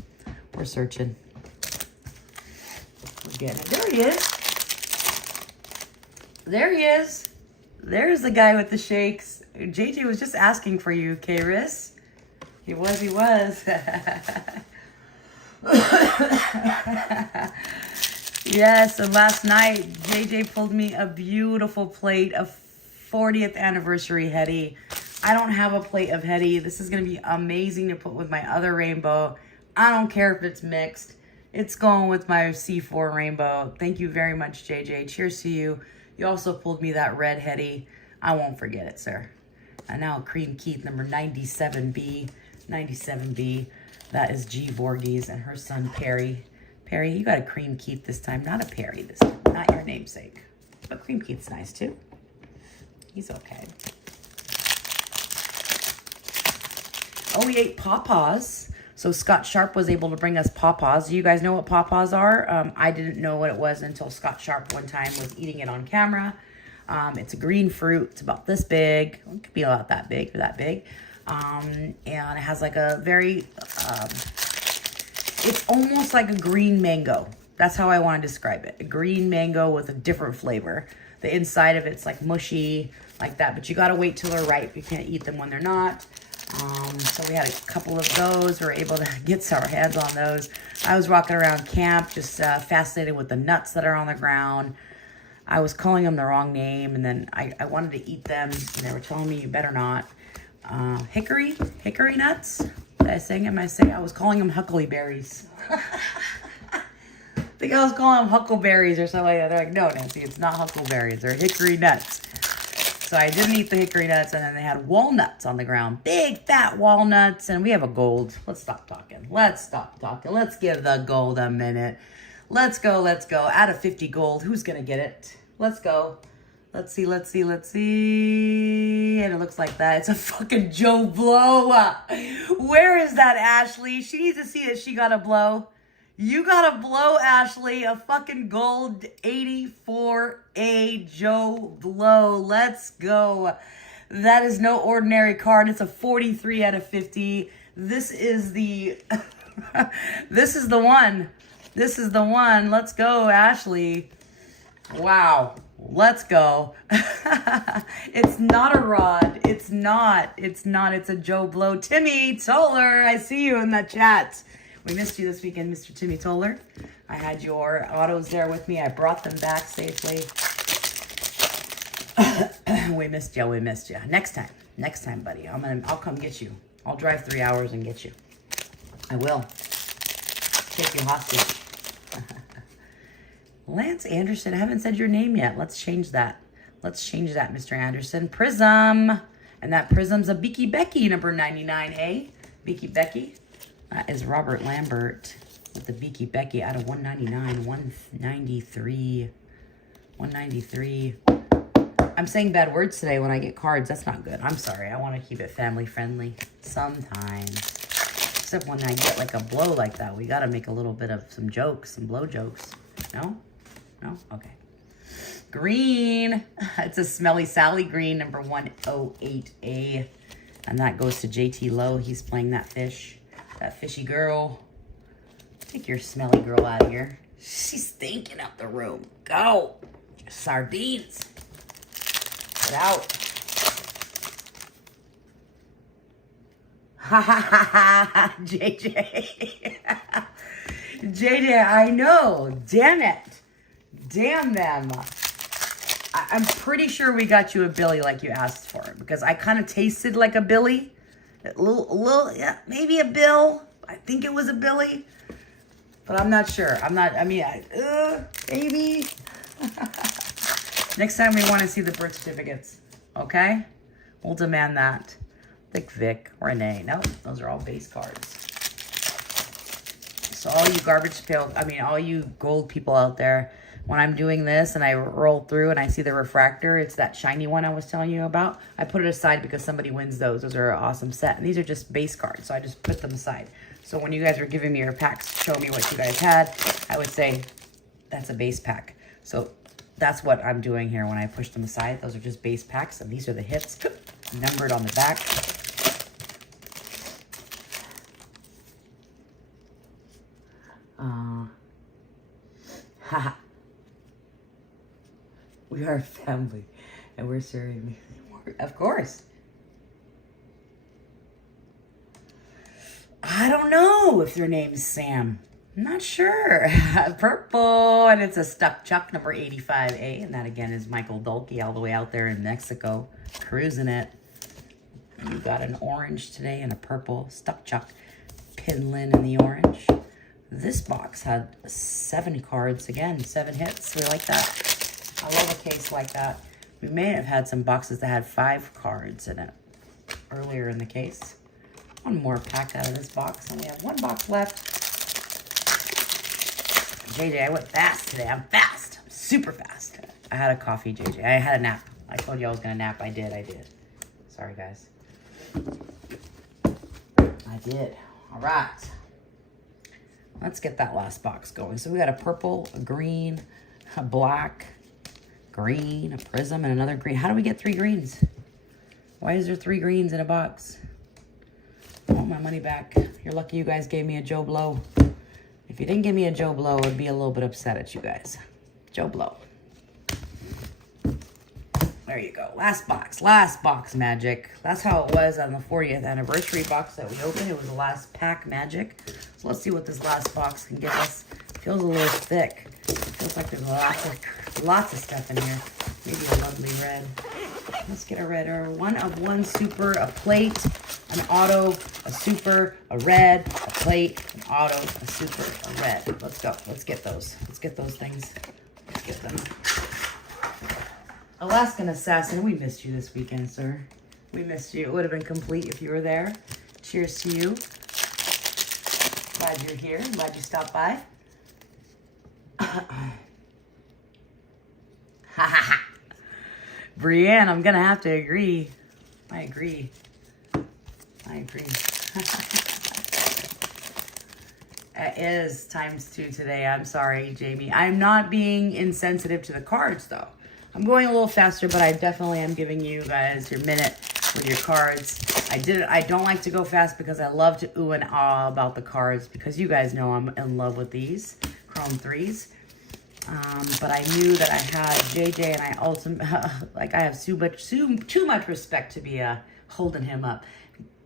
We're searching. We're getting it. There he is. There he is. There's the guy with the shakes. JJ was just asking for you, K-Riss. He was. Yes, and last night, JJ pulled me a beautiful plate of 40th anniversary Hetty. I don't have a plate of Hetty. This is going to be amazing to put with my other rainbow. I don't care if it's mixed. It's going with my C4 rainbow. Thank you very much, JJ. Cheers to you. You also pulled me that red Hetty. I won't forget it, sir. And now Cream Keith, number 97B. 97B. That is G. Voorhees and her son, Perry. Perry, you got a Cream Keith this time. Not a Perry this time. Not your namesake. But Cream Keith's nice, too. He's okay. Oh, we ate pawpaws. So Scott Sharp was able to bring us pawpaws. Do you guys know what pawpaws are? I didn't know what it was until Scott Sharp one time was eating it on camera. It's a green fruit. It's about this big. It could be about that big or that big. And it has like a very, it's almost like a green mango. That's how I want to describe it. A green mango with a different flavor. The inside of it's like mushy, like that. But you got to wait till they're ripe. You can't eat them when they're not. So we had a couple of those. We were able to get our hands on those. I was walking around camp just fascinated with the nuts that are on the ground. I was calling them the wrong name, and then I wanted to eat them, and they were telling me you better not. Hickory nuts. Did I say them? I was calling them huckleberries. I think I was calling them huckleberries or something like that. They're like, no, Nancy, it's not huckleberries. They're hickory nuts. So I didn't eat the hickory nuts, and then they had walnuts on the ground. Big, fat walnuts, and we have a gold. Let's stop talking. Let's give the gold a minute. Let's go. Out of 50 gold, who's going to get it? Let's go. Let's see. And it looks like that. It's a fucking Joe Blow. Where is that, Ashley? She needs to see that she got a blow. You got a blow, Ashley. A fucking gold 84A Joe Blow. Let's go. That is no ordinary card. It's a 43 out of 50. This is the this is the one. Let's go, Ashley. Wow. Let's go. It's not a rod. It's not. It's a Joe Blow. Timmy Toller, I see you in the chat. We missed you this weekend, Mr. Timmy Toller. I had your autos there with me. I brought them back safely. we missed you. We missed you. Next time, buddy. I'll come get you. I'll drive 3 hours and get you. I will. Take you hostage. Lance Anderson, I haven't said your name yet. Let's change that. Let's change that, Mr. Anderson. Prism. And that Prism's a Beaky Becky, number 99A. Beaky Becky. That is Robert Lambert with the Beaky Becky out of 199, 193, 193. I'm saying bad words today when I get cards. That's not good. I'm sorry. I want to keep it family friendly sometimes. Except when I get like a blow like that, we got to make a little bit of some jokes, some blow jokes. No? No? Okay. Green. It's a Smelly Sally green, number 108A. And that goes to JT Lowe. He's playing that fish. That fishy girl. Take your smelly girl out of here. She's stinking up the room. Go. Sardines. Get out. Ha ha ha ha. JJ. JJ, I know. Damn it. Damn them. I'm pretty sure we got you a Billy like you asked for, because I kind of tasted like a Billy. A little, yeah, maybe a Bill. I think it was a Billy, but I'm not sure. Maybe. Next time we want to see the birth certificates, okay? We'll demand that. Like Vic, Renee. No, those are all base cards. So all you garbage pail, all you gold people out there, when I'm doing this and I roll through and I see the refractor, it's that shiny one I was telling you about. I put it aside because somebody wins those. Those are an awesome set. And these are just base cards, so I just put them aside. So when you guys were giving me your packs, show me what you guys had, I would say, that's a base pack. So that's what I'm doing here when I push them aside. Those are just base packs, and these are the hits, numbered on the back. Haha. We are a family, and we're serving. Of course. I don't know if their name's Sam. I'm not sure. Purple, and it's a Stuck Chuck, number 85A. And that, again, is Michael Dulke all the way out there in Mexico, cruising it. You got an orange today and a purple Stuck Chuck. Pinlin in the orange. This box had 7 cards. Again, 7 hits. We like that. I love a case like that. We may have had some boxes that had 5 cards in it earlier in the case. One more pack out of this box, and we have 1 box left. JJ, I went fast today. I'm fast. I'm super fast. I had a coffee, JJ. I had a nap. I told you I was going to nap. I did. Sorry, guys. I did. All right. Let's get that last box going. So we got a purple, a green, a black, green, a prism, and another green. How do we get 3 greens? Why is there 3 greens in a box? I want my money back. You're lucky you guys gave me a Joe Blow. If you didn't give me a Joe Blow, I'd be a little bit upset at you guys. Joe Blow. There you go. Last box magic. That's how it was on the 40th anniversary box that we opened. It was the last pack magic. So let's see what this last box can give us. Feels a little thick. Feels like there's lots of stuff in here. Maybe a lovely red. Let's get a red or 1 of 1 super, a plate, an auto, a super, a red, a plate, an auto, a super, a red. Let's go. Let's get those. Let's get those things. Let's get them. Alaskan Assassin, we missed you this weekend, sir. We missed you. It would have been complete if you were there. Cheers to you. Glad you're here. Glad you stopped by. Brienne, I'm going to have to agree. I agree. It is ×2 today. I'm sorry, Jamie. I'm not being insensitive to the cards, though. I'm going a little faster, but I definitely am giving you guys your minute with your cards. I don't like to go fast because I love to ooh and ah about the cards, because you guys know I'm in love with these Chrome 3s. But I knew that I had JJ, and I have too much respect to be holding him up.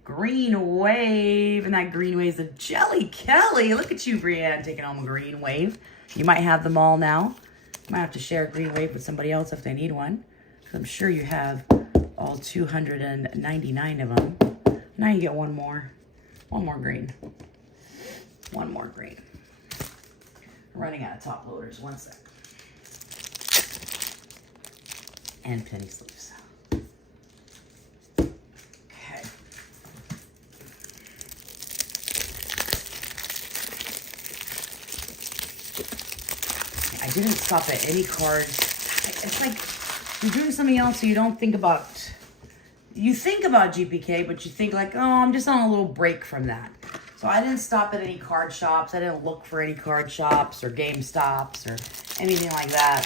Green Wave, and that Green Wave is a Jelly Kelly. Look at you, Brienne, taking home a Green Wave. You might have them all now. Might have to share a Green Wave with somebody else if they need one, because I'm sure you have all 299 of them. Now you get one more green. One more green. I'm running out of top loaders. 1 sec. And penny sleeves. Okay. I didn't stop at any cards. It's like you're doing something else, so you don't think about. You think about GPK, but you think like, oh, I'm just on a little break from that. So I didn't stop at any card shops. I didn't look for any card shops or Game Stops or anything like that.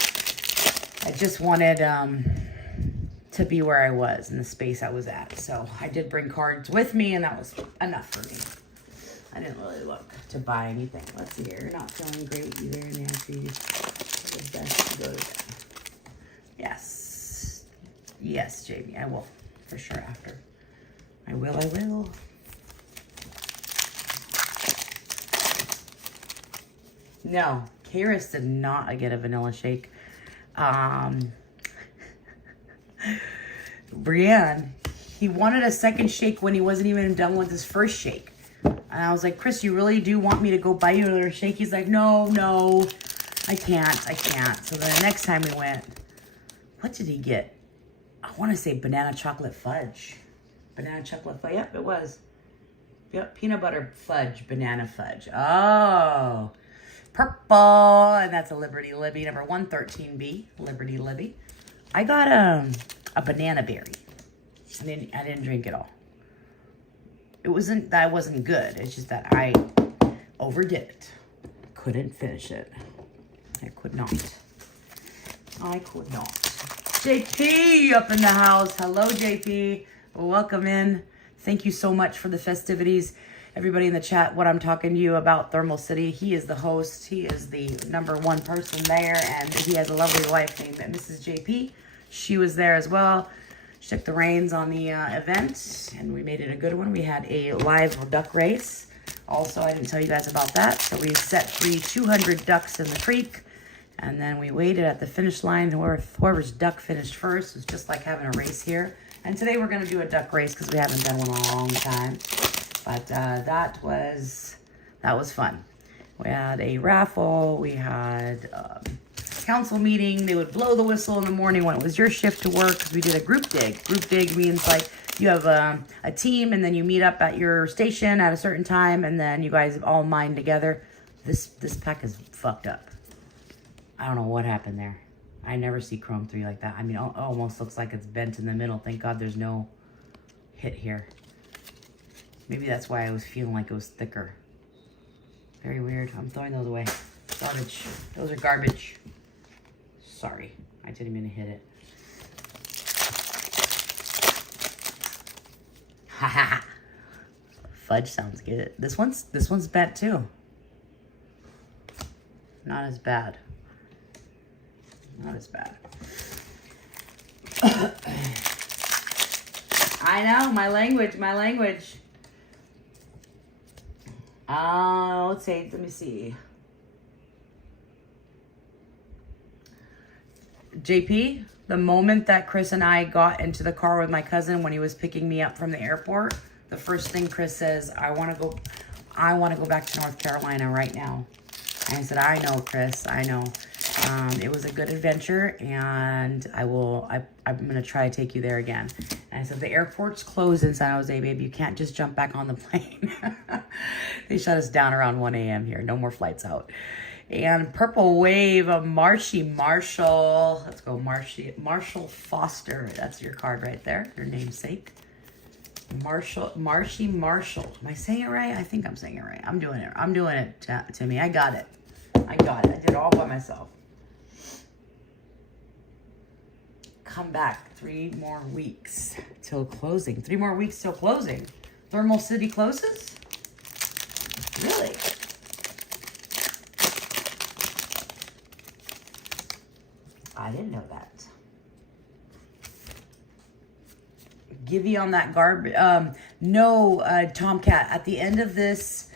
I just wanted to be where I was in the space I was at. So I did bring cards with me, and that was enough for me. I didn't really look to buy anything. Let's see here. You're not feeling great either, Nancy. It's best to go to bed. Yes. Yes, Jamie, I will. For sure after. I will. No, Karis did not get a vanilla shake. Brienne, he wanted a second shake when he wasn't even done with his first shake. And I was like, Chris, you really do want me to go buy you another shake? He's like, no, I can't. So then the next time we went, what did he get? I want to say banana chocolate fudge. Banana chocolate fudge. Yep, it was. Yep, peanut butter fudge, banana fudge. Oh, purple. And that's a Liberty Libby, number 113B, Liberty Libby. I got a banana berry. I didn't drink it all. It wasn't that it wasn't good. It's just that I overdid it. Couldn't finish it. I could not. JP up in the house. Hello, JP. Welcome in. Thank you so much for the festivities. Everybody in the chat, what I'm talking to you about Thermal City. He is the host. He is the #1 person there, and he has a lovely wife named Mrs. JP. She was there as well. She took the reins on the event, and we made it a good one. We had a live duck race. Also, I didn't tell you guys about that. So we set free 200 ducks in the creek. And then we waited at the finish line. Whoever's duck finished first was just like having a race here. And today we're going to do a duck race because we haven't done one in a long time. But that was fun. We had a raffle. We had council meeting. They would blow the whistle in the morning when it was your shift to work because we did a group dig. Group dig means like you have a team and then you meet up at your station at a certain time and then you guys all mine together. This pack is fucked up. I don't know what happened there. I never see Chrome 3 like that. I mean, it almost looks like it's bent in the middle. Thank God there's no hit here. Maybe that's why I was feeling like it was thicker. Very weird. I'm throwing those away. Garbage. Those are garbage. Sorry. I didn't mean to hit it. Ha ha ha. Fudge sounds good. This one's bent too. Not as bad. Not as bad. I know, my language. Let's see, let me see. JP, the moment that Chris and I got into the car with my cousin when he was picking me up from the airport, the first thing Chris says, I want to go back to North Carolina right now. And I said, I know, Chris, I know. It was a good adventure, and I'm going to try to take you there again. And I said, the airport's closed in San Jose, babe. You can't just jump back on the plane. They shut us down around 1 a.m. here. No more flights out. And Purple Wave of Marshy Marshall. Let's go, Marshall Foster. That's your card right there, your namesake. Marshy Marshall. Am I saying it right? I think I'm saying it right. I'm doing it, Timmy. I got it. I did it all by myself. Come back 3 more weeks till closing. 3 more weeks till closing. Thermal City closes? Really? I didn't know that. Givey on that garbage. No, Tomcat. At the end of this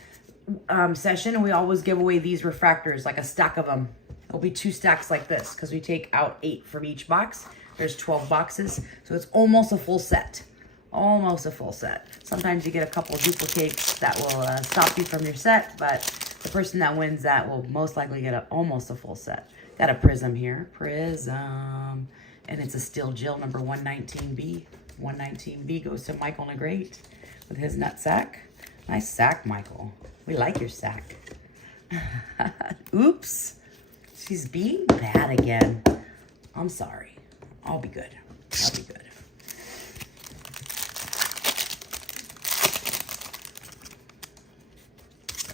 session, we always give away these refractors, like a stack of them. It'll be 2 stacks like this because we take out 8 from each box. There's 12 boxes, so it's almost a full set. Almost a full set. Sometimes you get a couple of duplicates that will stop you from your set, but the person that wins that will most likely get almost a full set. Got a prism here. Prism. And it's a steel Jill number 119B. 119B goes to Michael Negrate with his nut sack. Nice sack, Michael. We like your sack. Oops. She's being bad again. I'm sorry. I'll be good. I'll be good.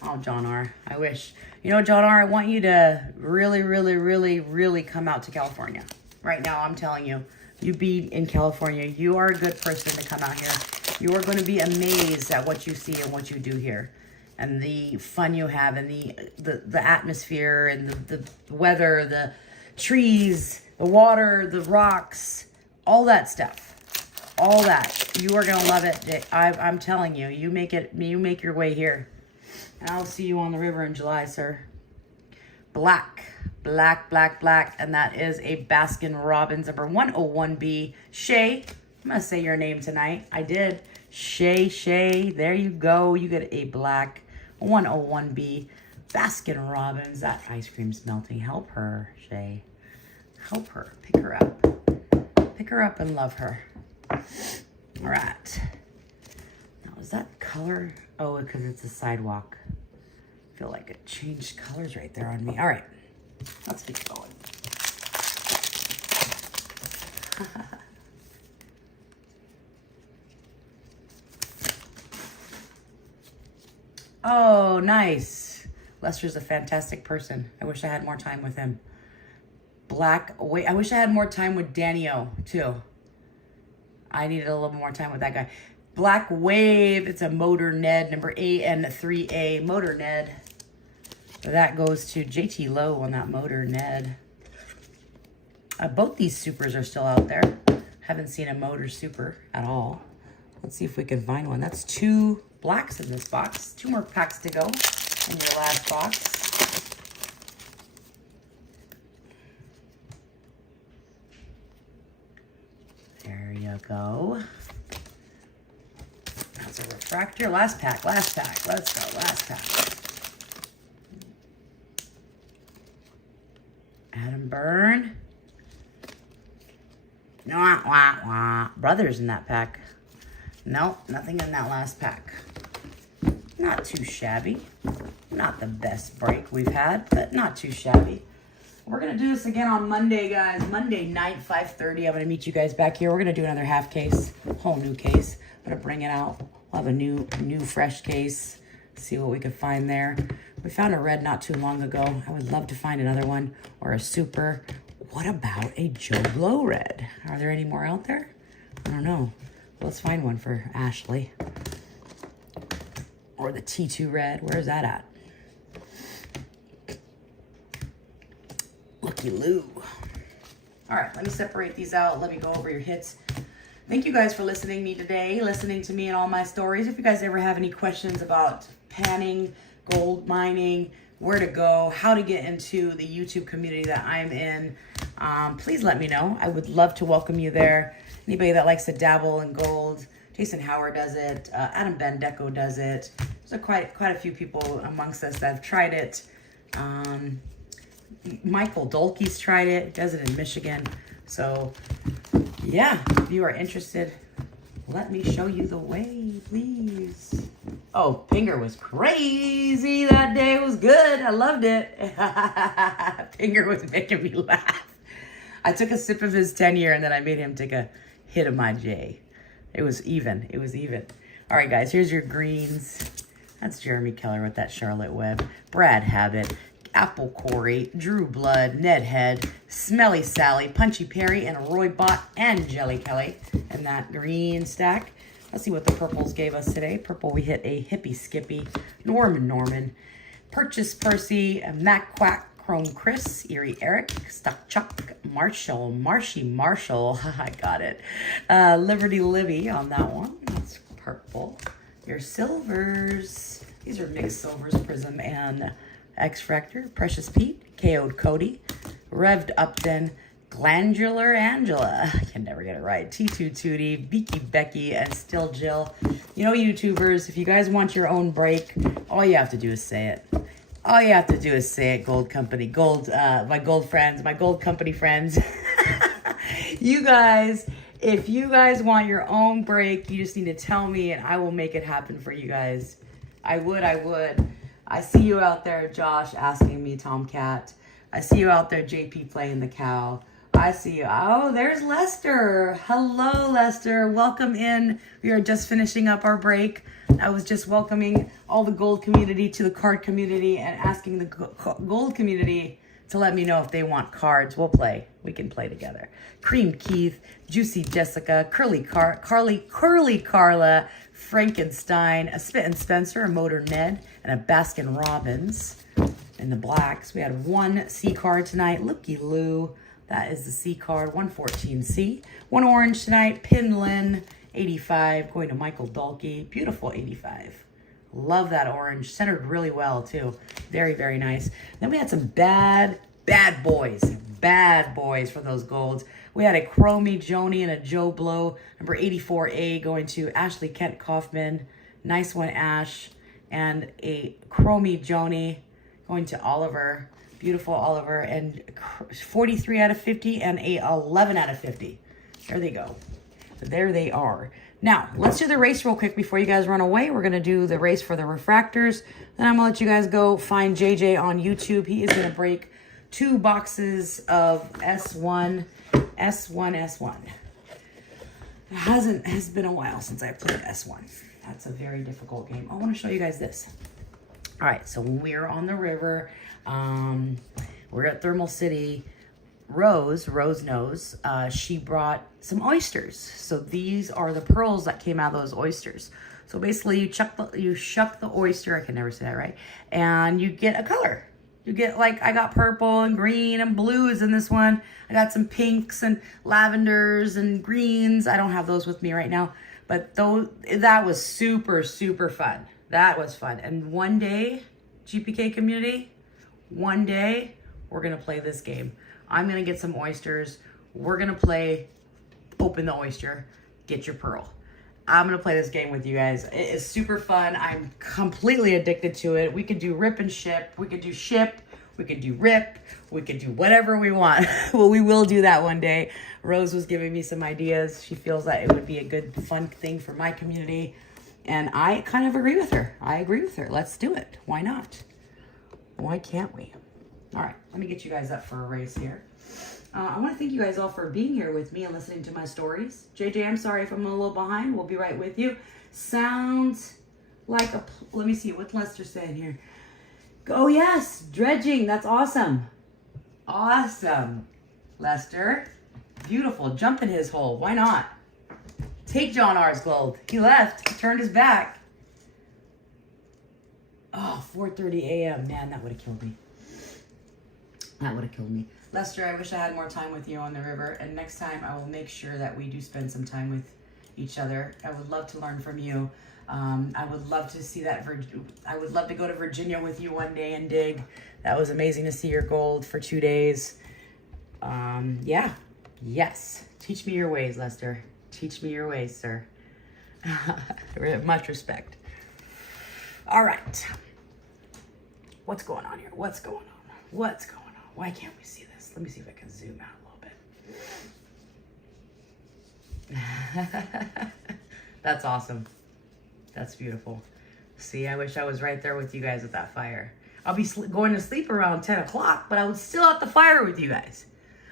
Oh, John R. I wish. You know, John R., I want you to really, really, really, really come out to California. Right now, I'm telling you, you be in California. You are a good person to come out here. You are going to be amazed at what you see and what you do here. And the fun you have and the atmosphere and the weather, the trees, the water, the rocks, all that stuff. All that. You are going to love it. I'm telling you, you make your way here. And I'll see you on the river in July, sir. Black, black, black, black. And that is a Baskin Robbins number 101B. Shay, I'm going to say your name tonight. I did. Shay. There you go. You get a black 101B Baskin Robbins. That ice cream's melting. Help her, Shay. Help her. Pick her up. Pick her up and love her. All right. Now, is that color? Oh, because it's a sidewalk. I feel like it changed colors right there on me. All right. Let's keep going. Oh, nice. Lester's a fantastic person. I wish I had more time with him. Wait, I wish I had more time with Danny-O, too. I needed a little more time with that guy. Black Wave. It's a Motor Ned, number 8 and 3A. Motor Ned. That goes to JT Lowe on that Motor Ned. Both these supers are still out there. Haven't seen a Motor Super at all. Let's see if we can find one. That's 2 blacks in this box. 2 more packs to go in your last box. There you go. That's a refractor. Last pack. Let's go. Last pack. Adam Byrne. Brothers in that pack. Nope, nothing in that last pack. Not too shabby. Not the best break we've had, but not too shabby. We're going to do this again on Monday, guys. Monday night, 5:30. I'm going to meet you guys back here. We're going to do another half case, whole new case. I'm going to bring it out. We'll have a new fresh case. See what we can find there. We found a red not too long ago. I would love to find another one or a super. What about a Joe Blow red? Are there any more out there? I don't know. Let's find one for Ashley. Or the T2 red. Where's that at? Looky Lou. All right, let me separate these out. Let me go over your hits. Thank you guys for listening to me today, listening to me and all my stories. If you guys ever have any questions about panning, gold mining, where to go, how to get into the YouTube community that I'm in, please let me know. I would love to welcome you there. Anybody that likes to dabble in gold, Jason Howard does it. Adam Bendeco does it. There's quite a few people amongst us that have tried it. Michael Dolkey's tried it. Does it in Michigan. So, yeah, if you are interested, let me show you the way, please. Oh, Pinger was crazy that day. It was good. I loved it. Pinger was making me laugh. I took a sip of his 10-year and then I made him take a hit of my J. It was even. It was even. All right, guys, here's your greens. That's Jeremy Keller with that Charlotte Webb. Brad Habit, Apple Corey, Drew Blood, Ned Head, Smelly Sally, Punchy Perry, and Roy Bott and Jelly Kelly in that green stack. Let's see what the purples gave us today. Purple, we hit a Hippie Skippy, Norman, Purchase Percy, Mac Quack, Chrome Chris, Erie Eric, Stuck Chuck, Marshy Marshall, I got it. Liberty Libby on that one. That's purple. Your silvers. These are mixed silvers, Prism and X-Fractor. Precious Pete, KO'd Cody, Rev'd Upton, Glandular Angela, I can never get it right. T2 Tootie, Beaky Becky, and Still Jill. You know, YouTubers, if you guys want your own break, all you have to do is say it. All you have to do is say it, Gold Company, my gold friends, my Gold Company friends. You guys, if you guys want your own break, you just need to tell me and I will make it happen for you guys. I would. I see you out there, Josh, asking me, Tomcat. I see you out there, JP, playing the cow. I see you. Oh, there's Lester. Hello, Lester. Welcome in. We are just finishing up our break. I was just welcoming all the gold community to the card community and asking the gold community to let me know if they want cards. We'll play. We can play together. Cream Keith, Juicy Jessica, Curly Carla, Frankenstein, a Spit and Spencer, a Motor Ned, and a Baskin Robbins in the blacks. We had one C card tonight. Looky Lou. That is the C card, 114C. One orange tonight, Pinlin, 85, going to Michael Dalkey. Beautiful 85. Love that orange. Centered really well, too. Very, very nice. Then we had some bad boys. Bad boys for those golds. We had a Chromie Joni and a Joe Blow, number 84A, going to Ashley Kent Kaufman. Nice one, Ash. And a Chromie Joni going to Oliver. Beautiful Oliver, and 43 out of 50 and a 11 out of 50. There they go. There they are. Now, let's do the race real quick before you guys run away. We're going to do the race for the refractors. Then I'm going to let you guys go find JJ on YouTube. He is going to break 2 boxes of S1. Has been a while since I played S1. That's a very difficult game. I want to show you guys this. All right, so when we were on the river, we're at Thermal City. Rose knows, she brought some oysters. So these are the pearls that came out of those oysters. So basically you shuck the oyster, I can never say that right, and you get a color. You get, like, I got purple and green and blues in this one. I got some pinks and lavenders and greens. I don't have those with me right now, but that was super, super fun. That was fun. And one day, GPK community, one day, we're going to play this game. I'm going to get some oysters. We're going to play open the oyster, get your pearl. I'm going to play this game with you guys. It is super fun. I'm completely addicted to it. We could do rip and ship. We could do ship. We could do rip. We could do whatever we want. Well, we will do that one day. Rose was giving me some ideas. She feels that it would be a good, fun thing for my community. And I kind of agree with her. I agree with her. Let's do it. Why not? Why can't we? All right, let me get you guys up for a race here. I want to thank you guys all for being here with me and listening to my stories. JJ, I'm sorry if I'm a little behind. We'll be right with you. Sounds like a... Let me see. What's Lester saying here? Oh, yes. Dredging. That's awesome. Awesome. Lester. Beautiful. Jump in his hole. Why not? Take John R's gold. He left. He turned his back. Oh, 4:30 a.m. Man, that would have killed me. That would have killed me. Lester, I wish I had more time with you on the river. And next time, I will make sure that we do spend some time with each other. I would love to learn from you. I would love to see that. I would love to go to Virginia with you one day and dig. That was amazing to see your gold for 2 days. Yeah. Yes. Teach me your ways, Lester. Teach me your ways, sir. Much respect. All right. What's going on here? What's going on? What's going on? Why can't we see this? Let me see if I can zoom out a little bit. That's awesome. That's beautiful. See, I wish I was right there with you guys at that fire. I'll be going to sleep around 10 o'clock, but I was still at the fire with you guys.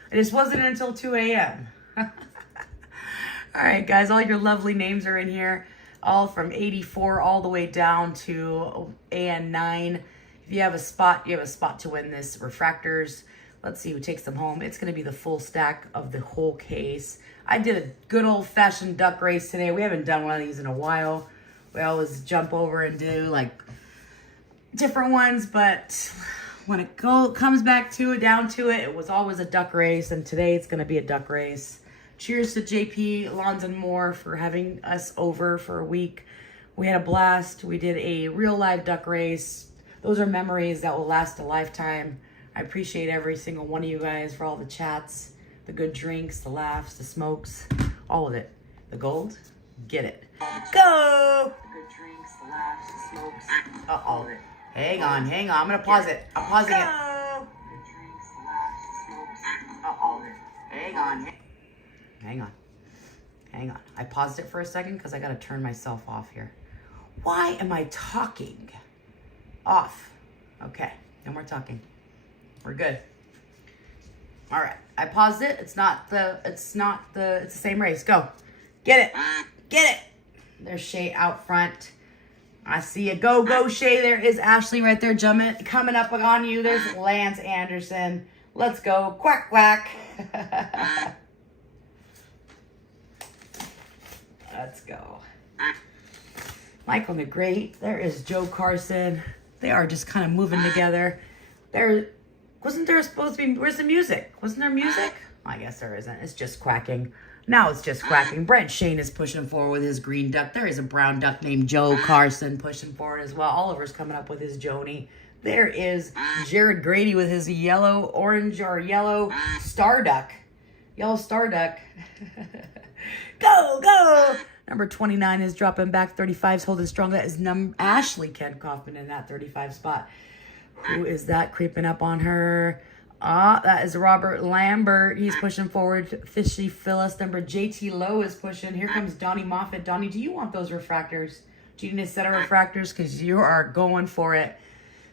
It just wasn't until 2 a.m. All right, guys, all your lovely names are in here, all from 84 all the way down to AN9. If you have a spot, you have a spot to win this refractors. Let's see who takes them home. It's going to be the full stack of the whole case. I did a good old-fashioned duck race today. We haven't done one of these in a while. We always jump over and do, like, different ones, but when it comes back to it, down to it, it was always a duck race, and today it's going to be a duck race. Cheers to JP, Lons, and Moore for having us over for a week. We had a blast. We did a real live duck race. Those are memories that will last a lifetime. I appreciate every single one of you guys for all the chats, The good drinks, the laughs, the smokes, all of it. The gold, get it. Go! The good drinks, the laughs, the smokes, all of it. Hang on. I'm gonna pause it. I'm pausing it. The good drinks, the laughs, the smokes, all of it. Hang on. I paused it for a second because I gotta turn myself off here. Why am I talking? Off. Okay, no more talking. We're good. All right, I paused it. It's the same race. Go. Get it. There's Shay out front. I see it. Go, Shay. There is Ashley right there coming up on you. There's Lance Anderson. Let's go. Quack, quack. Let's go. Michael the Great. There is Joe Carson. They are just kind of moving together. Wasn't there supposed to be, where's the music? Wasn't there music? I guess there isn't. It's just quacking. Now it's just quacking. Brent Shane is pushing forward with his green duck. There is a brown duck named Joe Carson pushing forward as well. Oliver's coming up with his Joni. There is Jared Grady with his yellow star duck. Yellow star duck. Go! Number 29 is dropping back. 35 is holding strong. That is Ashley Ken Kaufman in that 35 spot. Who is that creeping up on her? That is Robert Lambert. He's pushing forward. Fishy Phyllis. Number JT Lowe is pushing. Here comes Donnie Moffat. Donnie, do you want those refractors? Do you need a set of refractors? Because you are going for it.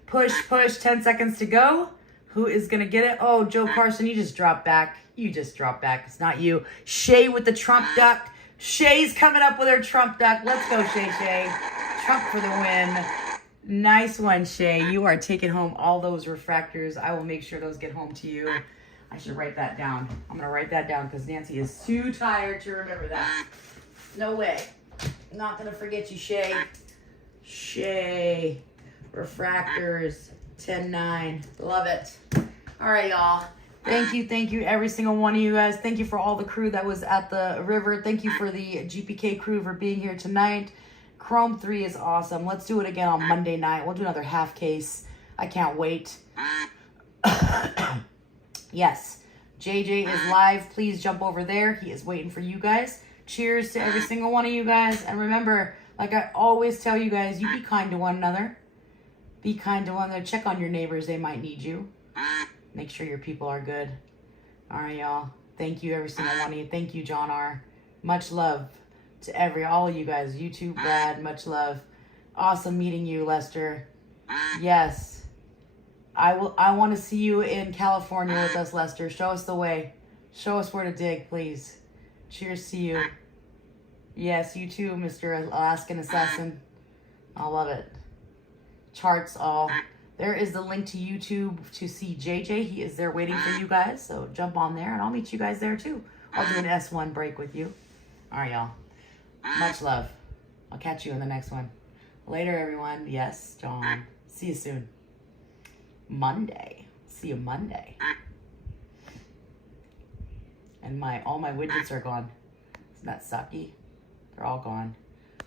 Push. 10 seconds to go. Who is going to get it? Oh, Joe Carson, you just dropped back. It's not you. Shay with the Trump duck. Shay's coming up with her Trump duck. Let's go, Shay. Trump for the win. Nice one, Shay. You are taking home all those refractors. I will make sure those get home to you. I should write that down. I'm going to write that down because Nancy is too tired to remember that. No way. Not going to forget you, Shay. Shay. Refractors. 10-9. Love it. All right, y'all. Thank you, every single one of you guys. Thank you for all the crew that was at the river. Thank you for the Gpk crew for being here tonight. Chrome 3 is awesome. Let's do it again on Monday night. We'll do another half case. I can't wait. Yes, JJ is live. Please jump over there. He is waiting for you guys. Cheers to every single one of you guys. And remember, like I always tell you guys, you be kind to one another. Be kind to one another. Check on your neighbors. They might need you. Make sure your people are good. All right, y'all. Thank you, every single one of you. Thank you, John R. Much love to all of you guys. You too, Brad. Much love. Awesome meeting you, Lester. Yes. I want to see you in California with us, Lester. Show us the way. Show us where to dig, please. Cheers to you. Yes, you too, Mr. Alaskan Assassin. I love it. Charts all. There is the link to YouTube to see JJ. He is there waiting for you guys. So jump on there and I'll meet you guys there too. I'll do an S1 break with you. All right, y'all. Much love. I'll catch you in the next one. Later, everyone. Yes, John. See you soon. Monday. See you Monday. And all my widgets are gone. Isn't that sucky? They're all gone.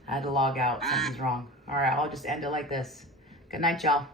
I had to log out. Something's wrong. All right, I'll just end it like this. Good night, y'all.